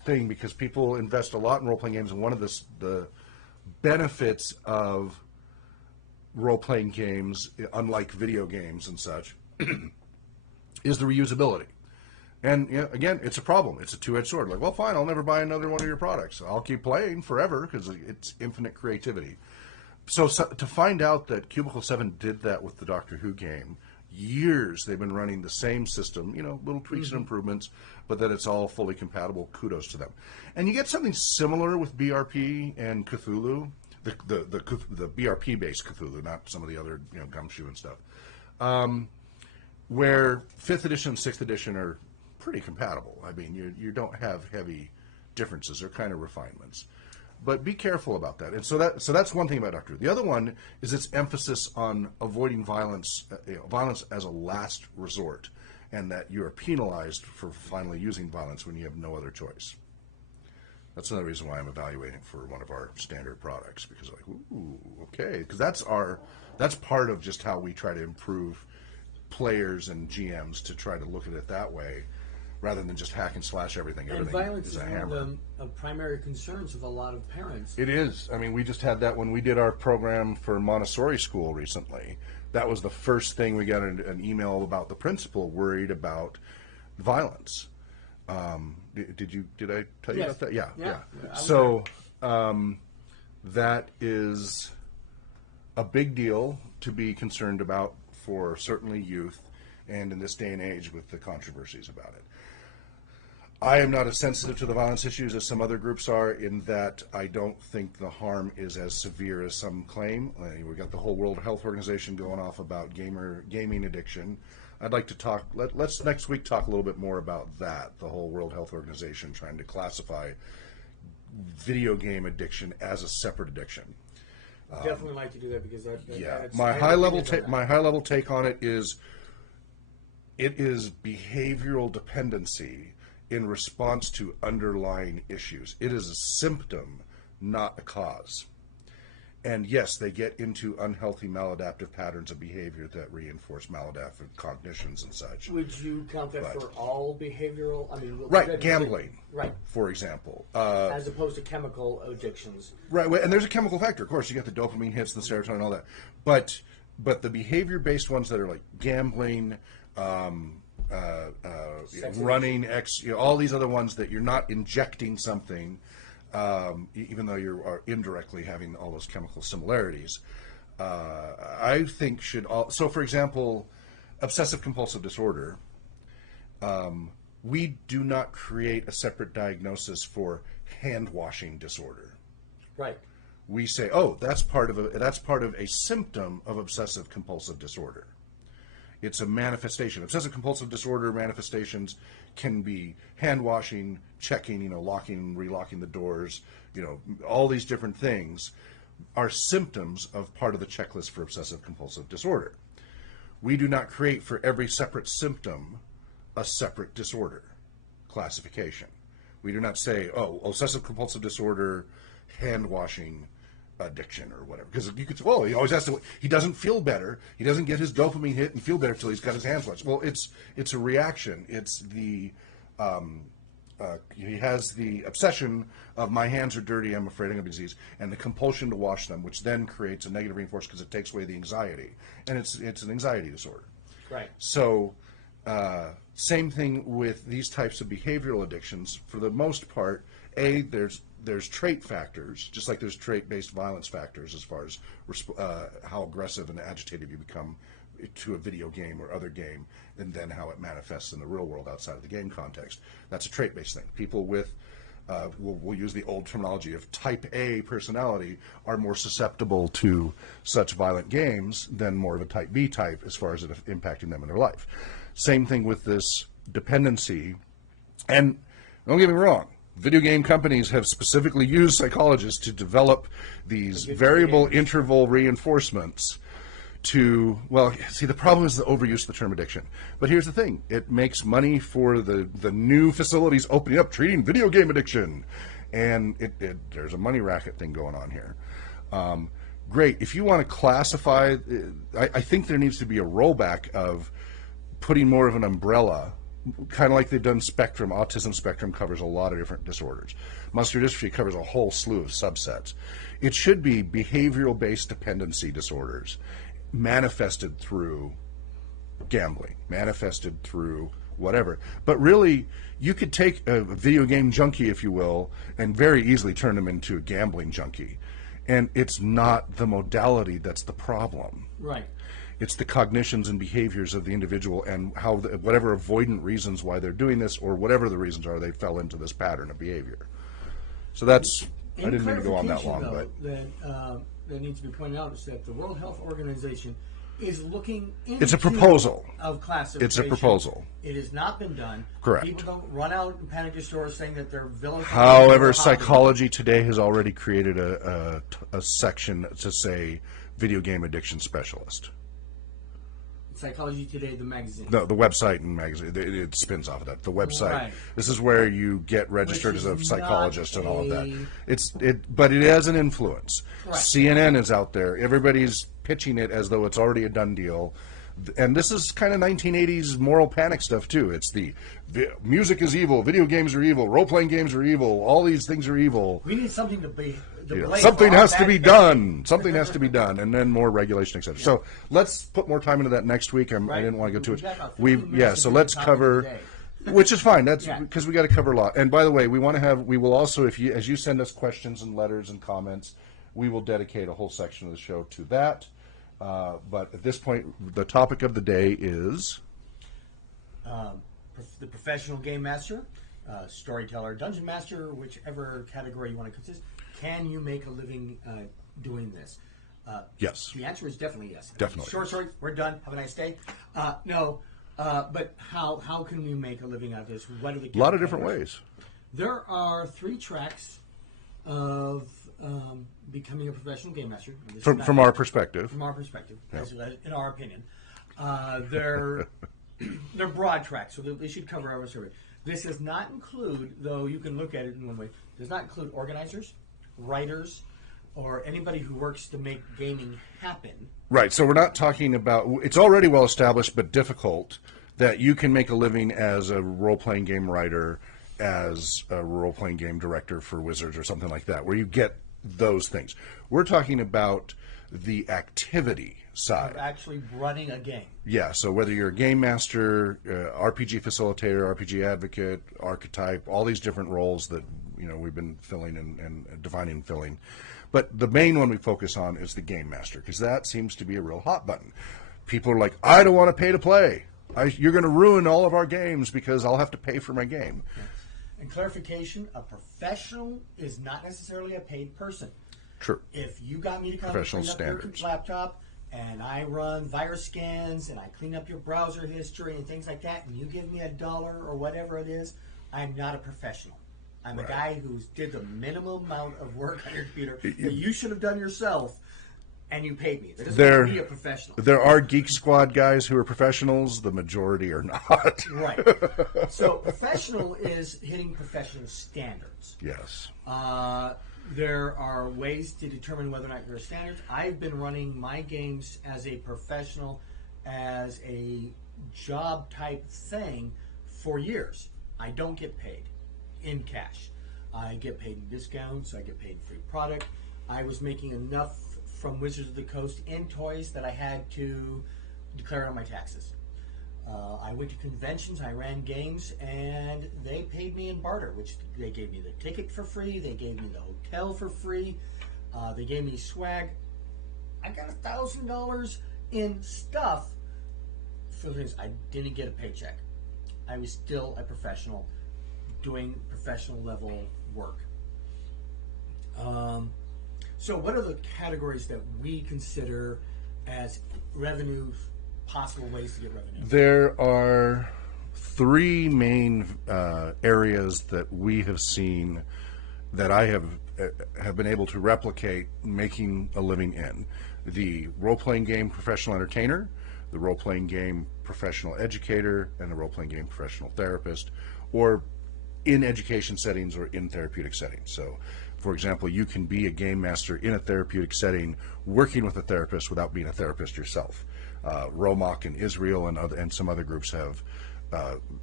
thing because people invest a lot in role-playing games, and one of the benefits of role-playing games, unlike video games and such, is the reusability. And again, it's a problem. It's a two-edged sword. Like, well, fine, I'll never buy another one of your products. I'll keep playing forever because it's infinite creativity. So to find out that Cubicle 7 did that with the Doctor Who game, years they've been running the same system, little tweaks and improvements, but that it's all fully compatible, kudos to them. And you get something similar with BRP and Cthulhu, the BRP-based Cthulhu, not some of the other, Gumshoe and stuff, where 5th edition and 6th edition are pretty compatible. I mean, you don't have heavy differences. They're kind of refinements. But be careful about that. And so that's one thing about Doctor Who. The other one is its emphasis on avoiding violence, violence as a last resort, and that you are penalized for finally using violence when you have no other choice. That's another reason why I'm evaluating for one of our standard products, because okay, because that's part of just how we try to improve players and GMs to try to look at it that way, rather than just hack and slash everything. And Everything violence is a one hammer. of the primary concerns of a lot of parents. It is. I mean, we just had that when we did our program for Montessori school recently. That was the first thing we got an email about the principal worried about violence. Did I tell you Yes. about that? Yeah. Yeah. So that is a big deal to be concerned about for certainly youth, and in this day and age with the controversies about it. I am not as sensitive to the violence issues as some other groups are, in that I don't think the harm is as severe as some claim. We've got the whole World Health Organization going off about gaming addiction. I'd like to talk, let's next week talk a little bit more about that, the whole World Health Organization trying to classify video game addiction as a separate addiction. Definitely like to do that because My high level take on it is behavioral dependency in response to underlying issues. It is a symptom, not a cause. And yes, they get into unhealthy maladaptive patterns of behavior that reinforce maladaptive cognitions and such. Would you count that for all behavioral? I mean, Right, gambling, right, for example. as opposed to chemical addictions. Right, and there's a chemical factor. Of course, you get the dopamine hits, the serotonin, and all that. But the behavior-based ones that are like gambling, running, all these other ones that you're not injecting something, even though you are indirectly having all those chemical similarities, I think should all. So, for example, obsessive-compulsive disorder. We do not create a separate diagnosis for hand-washing disorder. Right. We say, oh, that's part of a symptom of obsessive compulsive disorder. It's a manifestation. Obsessive compulsive disorder manifestations can be hand washing, checking, locking, relocking the doors, all these different things are symptoms of part of the checklist for obsessive compulsive disorder. We do not create for every separate symptom a separate disorder classification. We do not say, oh, obsessive compulsive disorder, hand washing, addiction, or whatever. Because you could say, well, he always has to, he doesn't feel better. He doesn't get his dopamine hit and feel better until he's got his hands washed. Well, it's a reaction. It's the, he has the obsession of my hands are dirty, I'm afraid I'm going to be diseased, and the compulsion to wash them, which then creates a negative reinforcement because it takes away the anxiety. And it's an anxiety disorder. Right. So, same thing with these types of behavioral addictions. For the most part, there's trait factors, just like there's trait-based violence factors as far as how aggressive and agitated you become to a video game or other game, and then how it manifests in the real world outside of the game context. That's a trait-based thing. People with, we'll use the old terminology of type A personality, are more susceptible to such violent games than more of a type B type as far as it impacting them in their life. Same thing with this dependency. And don't get me wrong, video game companies have specifically used psychologists to develop these variable interval reinforcements to, well, see, the problem is the overuse of the term addiction. But here's the thing. It makes money for the new facilities opening up, treating video game addiction. And there's a money racket thing going on here. Great. If you want to classify, I think there needs to be a rollback of putting more of an umbrella, kind of like they've done spectrum. Autism spectrum covers a lot of different disorders. Muscular dystrophy covers a whole slew of subsets. It should be behavioral-based dependency disorders manifested through gambling, manifested through whatever. But really, you could take a video game junkie, if you will, and very easily turn them into a gambling junkie. And it's not the modality that's the problem. Right. It's the cognitions and behaviors of the individual and how whatever avoidant reasons why they're doing this, or whatever the reasons are, they fell into this pattern of behavior. So that's, I didn't mean to go on that long, but that needs to be pointed out is that the World Health Organization is looking into it's a proposal of classification. It's a proposal. It has not been done. Correct. People don't run out and panic stores saying that they're villains. However, Psychology Today has already created a section to say video game addiction specialist. Psychology Today, the magazine. No, the website and magazine. It spins off of that. The website. Right. This is where you get registered as a psychologist and all of that. But it has an influence. Correct. CNN is out there. Everybody's pitching it as though it's already a done deal. And this is kind of 1980s moral panic stuff too. It's the music is evil, video games are evil, role-playing games are evil, all these things are evil. We need something to be. Something has to be done. Something has to be done, and then more regulation, etc. Yeah. So let's put more time into that next week. I didn't want to go too much. So let's cover, which is fine. That's because we got to cover a lot. And by the way, we will also, as you send us questions and letters and comments, we will dedicate a whole section of the show to that. But at this point, the topic of the day is the professional game master, storyteller, dungeon master, whichever category you want to consider. Can you make a living doing this? Yes. The answer is definitely yes. Definitely. Short story. We're done. Have a nice day. No, but how can we make a living out of this? What are the a lot of different ways. There are 3 tracks of becoming a professional game master. From our perspective. From our perspective, in our opinion, they're broad tracks, so they should cover our survey. This does not include, though you can look at it in one way, does not include organizers, writers, or anybody who works to make gaming happen. Right, so we're not talking about, it's already well established but difficult that you can make a living as a role-playing game writer, as a role-playing game director for Wizards or something like that, where you get those things. We're talking about the activity side. Of actually running a game. Yeah, so whether you're a game master, RPG facilitator, RPG advocate, archetype, all these different roles that we've been filling and defining and filling. But the main one we focus on is the game master, because that seems to be a real hot button. People are like, I don't want to pay to play. You're going to ruin all of our games because I'll have to pay for my game. And clarification, a professional is not necessarily a paid person. Sure. If you got me to come Professional clean up standards. your laptop and I run virus scans and I clean up your browser history and things like that, and you give me $1 or whatever it is, I'm not a professional. I'm a guy who did the minimum amount of work on your computer that you should have done yourself, and you paid me. That doesn't make me a professional. There are Geek Squad guys who are professionals. The majority are not. Right. So professional is hitting professional standards. Yes. There are ways to determine whether or not you're a standard. I've been running my games as a professional, as a job type thing for years. I don't get paid in cash. I get paid in discounts. I get paid in free product. I was making enough from Wizards of the Coast in toys that I had to declare it on my taxes. I went to conventions, I ran games, and they paid me in barter, which they gave me the ticket for free, they gave me the hotel for free, they gave me swag. I got $1,000 in stuff for things. I didn't get a paycheck. I was still a professional doing professional level work. So what are the categories that we consider as revenue, possible ways to get revenue? There are three main areas that we have seen that I have been able to replicate making a living in. The role-playing game professional entertainer, the role-playing game professional educator, and the role-playing game professional therapist, or in education settings or in therapeutic settings. So, for example, you can be a game master in a therapeutic setting working with a therapist without being a therapist yourself. Romach in Israel and some other groups have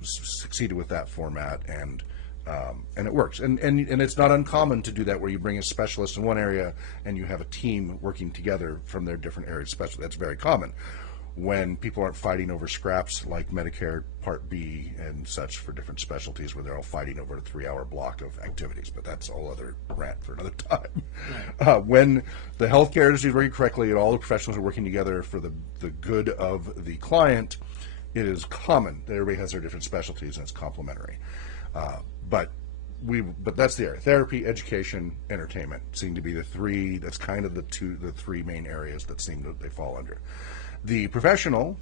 succeeded with that format, and it works. And it's not uncommon to do that, where you bring a specialist in one area and you have a team working together from their different areas. Especially, that's very common when people aren't fighting over scraps like Medicare Part B and such for different specialties, where they're all fighting over a 3-hour block of activities. But that's a whole other rant for another time. When the healthcare industry is working correctly and all the professionals are working together for the good of the client, it is common that everybody has their different specialties and it's complementary. But that's the area. Therapy, education, entertainment seem to be the three. That's kind of the three main areas that they fall under. The professional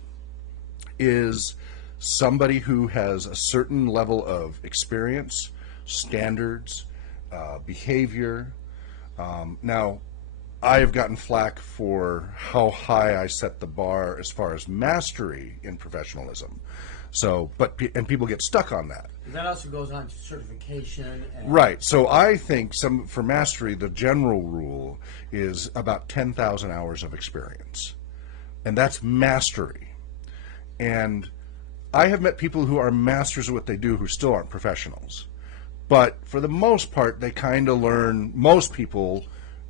is somebody who has a certain level of experience, standards, behavior. Now, I have gotten flack for how high I set the bar as far as mastery in professionalism. So, and people get stuck on that. That also goes on to certification. Right. So I think for mastery, the general rule is about 10,000 hours of experience. And that's mastery. And I have met people who are masters of what they do who still aren't professionals. But for the most part, they kind of learn. Most people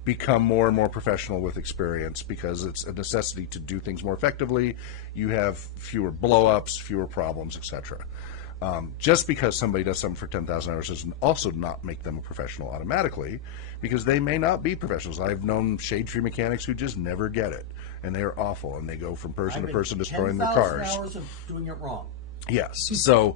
become more and more professional with experience because it's a necessity to do things more effectively. You have fewer blow-ups, fewer problems, etc. Just because somebody does something for 10,000 hours does also not make them a professional automatically, because they may not be professionals. I've known shade tree mechanics who just never get it, and they are awful, and they go from person to person destroying their cars. 10,000 hours of doing it wrong. Yes. So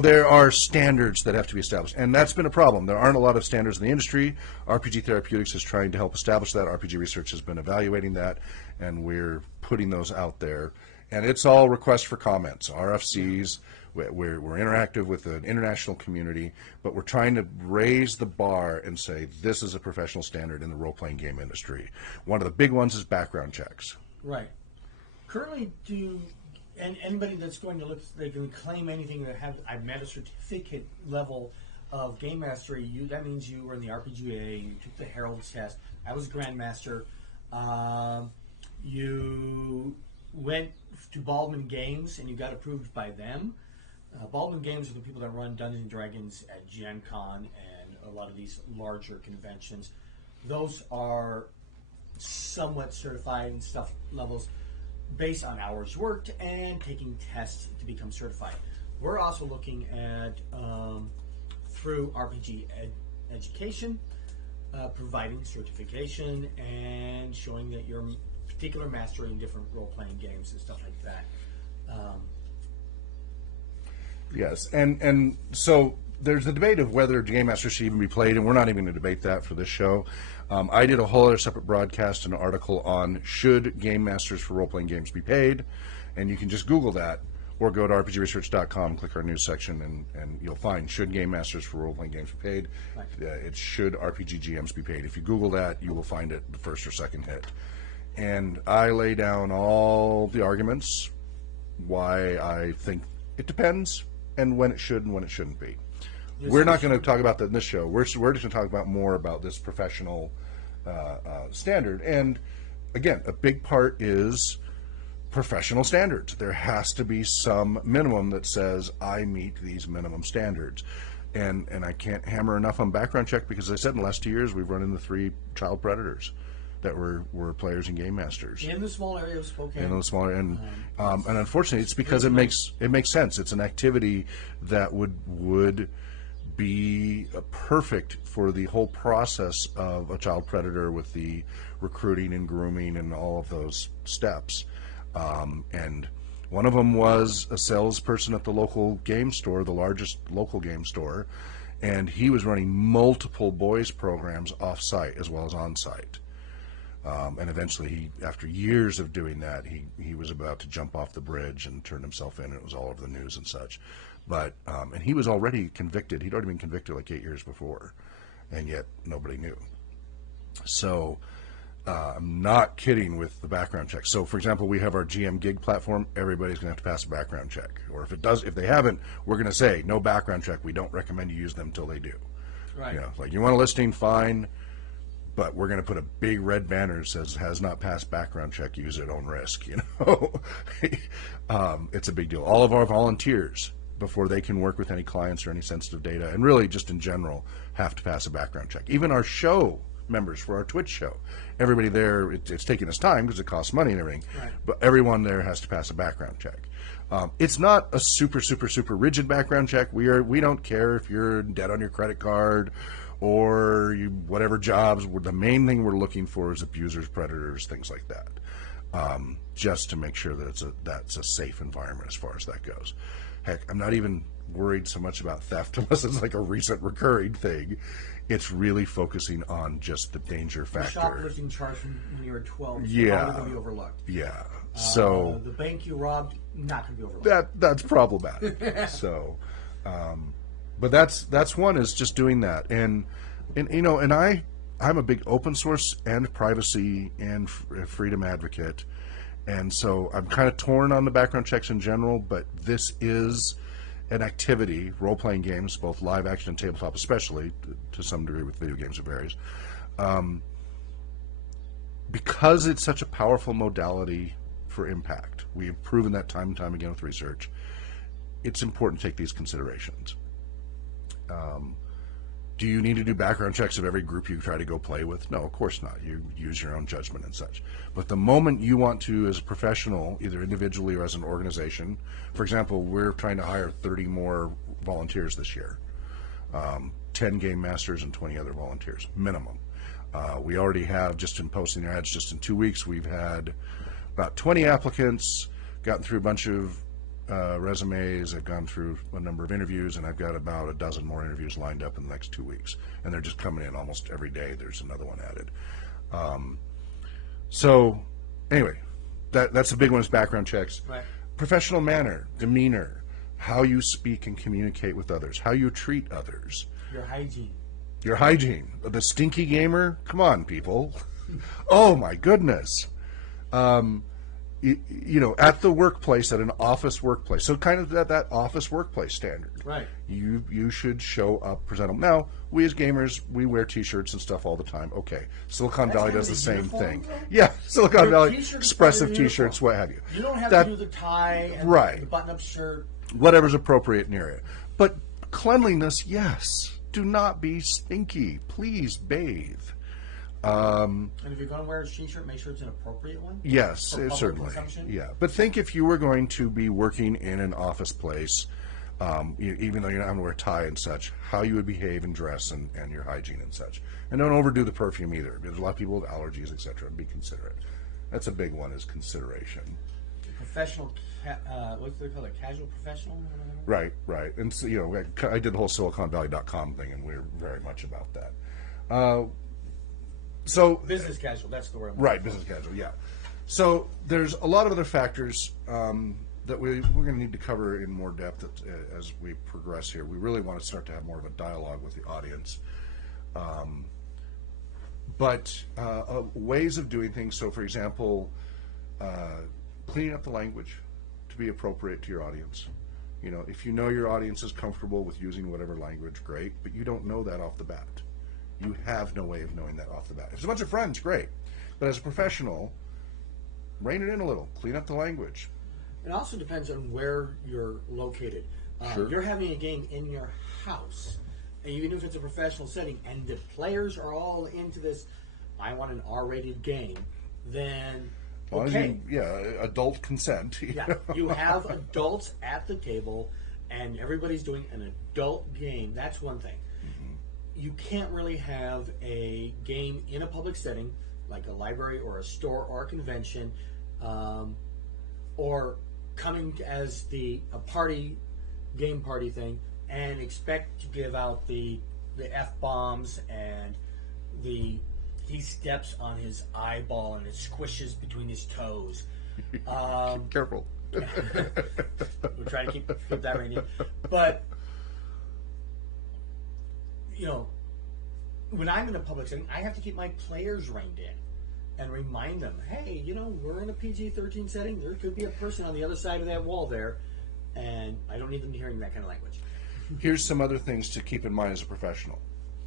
there are standards that have to be established, and that's been a problem. There aren't a lot of standards in the industry. RPG Therapeutics is trying to help establish that. RPG Research has been evaluating that, and we're putting those out there. And it's all requests for comments, RFCs. We're interactive with an international community, but we're trying to raise the bar and say this is a professional standard in the role-playing game industry. One of the big ones is background checks. Right. Currently, and anybody that's going to look, they can claim anything that I've met a certificate level of game mastery. That means you were in the RPGA, you took the Herald's test. I was Grandmaster. You went to Baldwin Games and you got approved by them. Baldwin Games are the people that run Dungeons and Dragons at Gen Con and a lot of these larger conventions. Those are somewhat certified and stuff levels based on hours worked and taking tests to become certified. We're also looking at, through RPG education, providing certification and showing that you're particular mastery in different role-playing games and stuff like that. Yes, and so there's the debate of whether Game Masters should even be played, and we're not even going to debate that for this show. I did a whole other separate broadcast, an article on should Game Masters for role-playing games be paid, and you can just Google that, or go to rpgresearch.com, click our news section, and you'll find should Game Masters for role-playing games be paid. Right. It should RPG GMs be paid. If you Google that, you will find it the first or second hit. And I lay down all the arguments why I think it depends, and when it should and when it shouldn't be. We're not going to talk about that in this show. We're just going to talk about more about this professional standard. And again, a big part is professional standards. There has to be some minimum that says I meet these minimum standards. And I can't hammer enough on background check because, as I said, in the last 2 years we've run into 3 child predators that were players and game masters in the small area of Spokane. in the smaller and unfortunately it's because it makes sense. It's an activity that would be perfect for the whole process of a child predator with the recruiting and grooming and all of those steps. And one of them was a salesperson at the local game store, the largest local game store, and he was running multiple boys programs off-site as well as on-site. And eventually, after years of doing that, he was about to jump off the bridge and turn himself in, and it was all over the news and such. But and he was already convicted. He'd already been convicted like 8 years before, and yet nobody knew. So I'm not kidding with the background check. So, for example, we have our GM gig platform. Everybody's going to have to pass a background check, or if they haven't, we're going to say no background check. We don't recommend you use them until they do. Right. You know, like you want a listing, fine. But we're going to put a big red banner that says has not passed background check, use at own risk. You know, it's a big deal. All of our volunteers, before they can work with any clients or any sensitive data, and really just in general, have to pass a background check. Even our show members for our Twitch show, everybody there, it's taking us time because it costs money and everything. Right. But everyone there has to pass a background check. It's not a super rigid background check. We don't care if you're in debt on your credit card or whatever jobs. The main thing we're looking for is abusers, predators, things like that, just to make sure that that's a safe environment as far as that goes. Heck, I'm not even worried so much about theft unless it's like a recent recurring thing. It's really focusing on just the danger factor. The shoplifting charge from when you were 12 is Yeah. probably going to be overlooked. Yeah. So the bank you robbed, not going to be overlooked. that's problematic. So, but that's one is just doing that, and you know, and I'm a big open source and privacy and freedom advocate, and so I'm kind of torn on the background checks in general. But this is an activity, role-playing games, both live action and tabletop, especially to some degree with video games, it varies. Because it's such a powerful modality for impact, we have proven that time and time again with research. It's important to take these considerations. Do you need to do background checks of every group you try to go play with? No, of course not. You use your own judgment and such. But the moment you want to, as a professional, either individually or as an organization, for example, we're trying to hire 30 more volunteers this year, 10 game masters and 20 other volunteers, minimum. We already have, just in posting ads, just in 2 weeks, we've had about 20 applicants, gotten through a bunch of resumes. I've gone through a number of interviews, and I've got about a dozen more interviews lined up in the next 2 weeks, and they're just coming in almost every day. There's another one added. So anyway, that's a big one, is background checks. Right. Professional manner, demeanor, how you speak and communicate with others, how you treat others, Your hygiene. the stinky gamer. Come on, people. Oh my goodness. You know, at the workplace, at an office workplace, so kind of that office workplace standard. Right. You should show up presentable. Now, we as gamers, we wear T-shirts and stuff all the time. Okay, Silicon Valley kind does of the a same uniform, thing. though? Yeah, Silicon Your Valley, T-shirt is expressive part of the T-shirts, uniform. what have you. You don't have That- to do the tie and Right. the button-up shirt. Whatever's appropriate in the area. But cleanliness, yes. Do not be stinky. Please bathe. And if you're going to wear a T-shirt, make sure it's an appropriate one. Yes, For public certainly. consumption? Yeah, but think if you were going to be working in an office place, even though you're not going to wear a tie and such, how you would behave and dress and your hygiene and such. And don't overdo the perfume either. There's a lot of people with allergies, etc. Be considerate. That's a big one, is consideration. professional, what's they call it, casual professional? Right, right. And so, I did the whole SiliconValley.com thing, and we're very much about that. So Business casual, that's the word. right, business casual, yeah. So there's a lot of other factors that we're going to need to cover in more depth as we progress here. We really want to start to have more of a dialogue with the audience. But ways of doing things, so for example, cleaning up the language to be appropriate to your audience. If you know your audience is comfortable with using whatever language, great, but you don't know that off the bat. You have no way of knowing that off the bat. If it's a bunch of friends, great. But as a professional, rein it in a little, clean up the language. It also depends on where you're located. Sure. You're having a game in your house, and even if it's a professional setting, and the players are all into this, I want an R-rated game, then okay. Adult consent. Yeah, you have adults at the table, and everybody's doing an adult game. That's one thing. You can't really have a game in a public setting, like a library or a store or a convention, or coming as a game party thing, and expect to give out the F-bombs and he steps on his eyeball and it squishes between his toes. Careful. We'll try to keep that right in. But when I'm in a public setting, I have to keep my players reined in and remind them, hey, we're in a PG-13 setting. There could be a person on the other side of that wall there, and I don't need them hearing that kind of language. Here's some other things to keep in mind as a professional,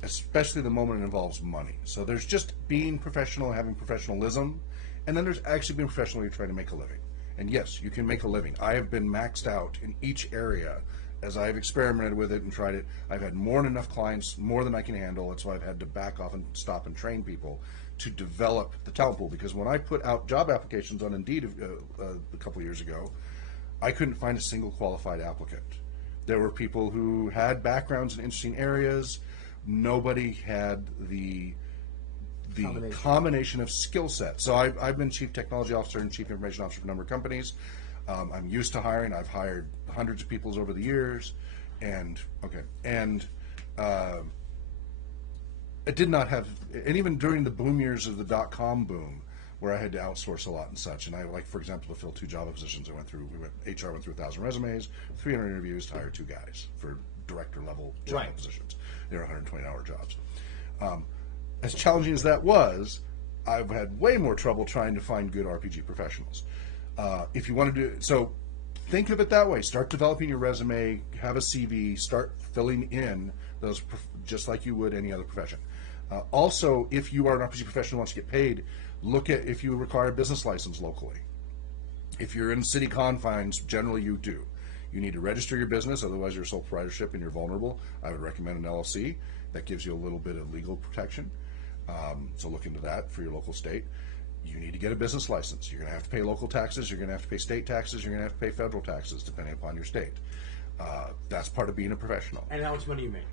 especially the moment it involves money. So there's just being professional, having professionalism, and then there's actually being professional when you're trying to make a living. And yes, you can make a living. I have been maxed out in each area as I've experimented with it and tried it. I've had more than enough clients, more than I can handle. That's why I've had to back off and stop and train people to develop the talent pool. Because when I put out job applications on Indeed a couple years ago, I couldn't find a single qualified applicant. There were people who had backgrounds in interesting areas. Nobody had the combination of skill sets. So I've been chief technology officer and chief information officer for a number of companies. I'm used to hiring. I've hired hundreds of people over the years, and it did not have, and even during the boom years of the .com boom, where I had to outsource a lot and such, and I, like, for example, to fill 2 job positions, HR went through 1,000 resumes, 300 interviews to hire 2 guys for director level job positions. They were 120-hour jobs. As challenging as that was, I've had way more trouble trying to find good RPG professionals. If you want to do so, think of it that way. Start developing your resume, have a CV, start filling in those just like you would any other profession. Also, if you are an RPG professional who wants to get paid, look at if you require a business license locally. If you're in city confines, generally you do. You need to register your business, otherwise you're sole proprietorship and you're vulnerable. I would recommend an LLC. That gives you a little bit of legal protection. So look into that for your local state. You need to get a business license. You're going to have to pay local taxes. You're going to have to pay state taxes. You're going to have to pay federal taxes, depending upon your state. That's part of being a professional. And how much money you make?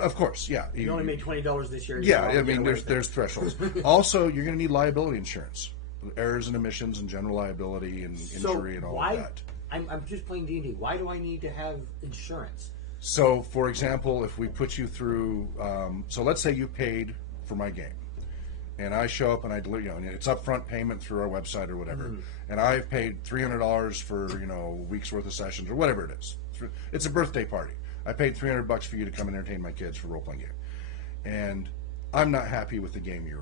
Of course, yeah. You only made $20 this year. Yeah, I mean, there's thresholds. Also, you're going to need liability insurance, errors and omissions and general liability and injury and all of that. I'm just playing D&D. Why do I need to have insurance? So, for example, if we put you through, so let's say you paid for my game, and I show up and I deliver, and it's upfront payment through our website or whatever, and I've paid $300 for a week's worth of sessions or whatever it is. It's a birthday party. I paid $300 for you to come and entertain my kids for a role-playing game, and I'm not happy with the game you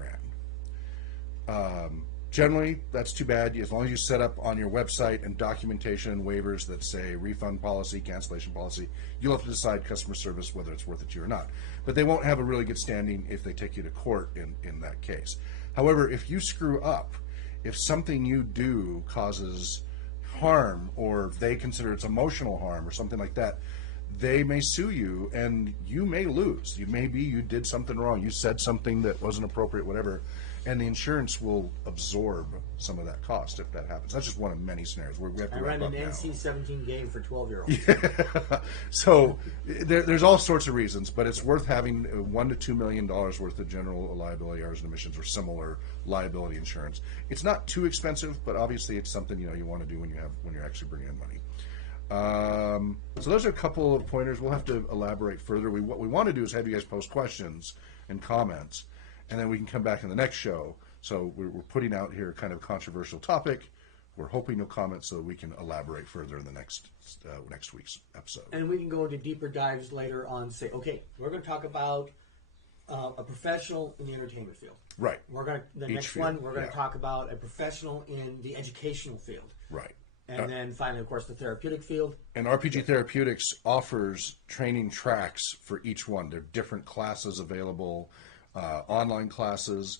ran. Generally, that's too bad. As long as you set up on your website and documentation and waivers that say refund policy, cancellation policy, you'll have to decide customer service whether it's worth it to you or not. But they won't have a really good standing if they take you to court in that case. However, if you screw up, if something you do causes harm or they consider it's emotional harm or something like that, they may sue you and you may lose. You did something wrong. You said something that wasn't appropriate, whatever. and the insurance will absorb some of that cost if that happens. That's just one of many scenarios where we have to I wrap ran up an now. NC-17 game for 12-year-olds. So there's all sorts of reasons, but it's worth having $1 to $2 million worth of general liability, errors and omissions, or similar liability insurance. It's not too expensive, but obviously it's something you want to do when you're actually bringing in money. So those are a couple of pointers. We'll have to elaborate further. What we want to do is have you guys post questions and comments, and then we can come back in the next show. So we're putting out here kind of a controversial topic. We're hoping you'll comment so that we can elaborate further in the next week's episode. And we can go into deeper dives later on. Say, okay, we're going to talk about a professional in the entertainment field. Right. We're going to the Each next field, one. We're going yeah. to talk about a professional in the educational field. Right. And then finally, of course, the therapeutic field. And RPG Therapeutics offers training tracks for each one. There are different classes available, online classes,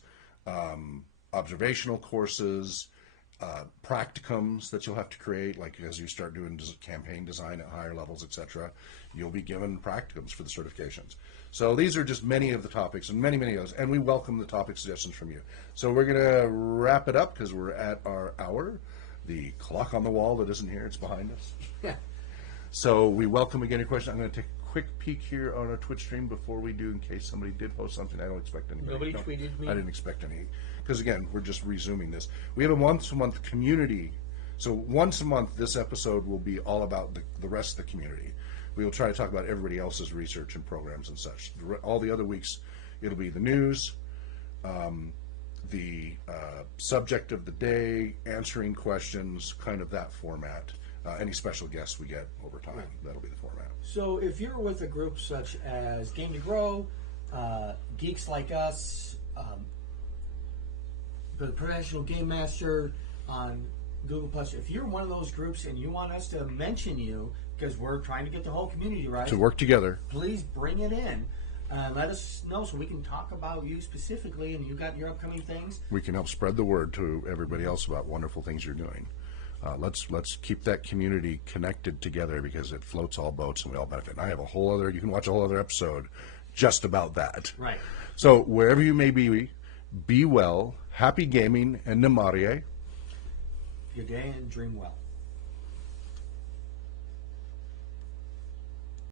observational courses, practicums that you'll have to create, like as you start doing campaign design at higher levels, etc. You'll be given practicums for the certifications. So these are just many of the topics and many, many others, and we welcome the topic suggestions from you. So we're going to wrap it up because we're at our hour. The clock on the wall that isn't here, it's behind us. Yeah. So we welcome again your question. I'm going to take a quick peek here on our Twitch stream before we do, in case somebody did post something. I don't expect anybody. Nobody tweeted me. I didn't expect any. Because again, we're just resuming this. We have a once-a-month community. So once a month, this episode will be all about the rest of the community. We will try to talk about everybody else's research and programs and such. All the other weeks, it'll be the news, the subject of the day, answering questions, kind of that format. Any special guests we get over time, that'll be the format. So if you're with a group such as Game to Grow, Geeks Like Us, the Professional Game Master on Google+, if you're one of those groups and you want us to mention you, because we're trying to get the whole community right, To work together. please bring it in. Let us know so we can talk about you specifically, and you got your upcoming things. We can help spread the word to everybody else about wonderful things you're doing. Let's keep that community connected together because it floats all boats and we all benefit. And I have you can watch a whole other episode just about that. Right. So wherever you may be well, happy gaming, and namarie. Good day and dream well.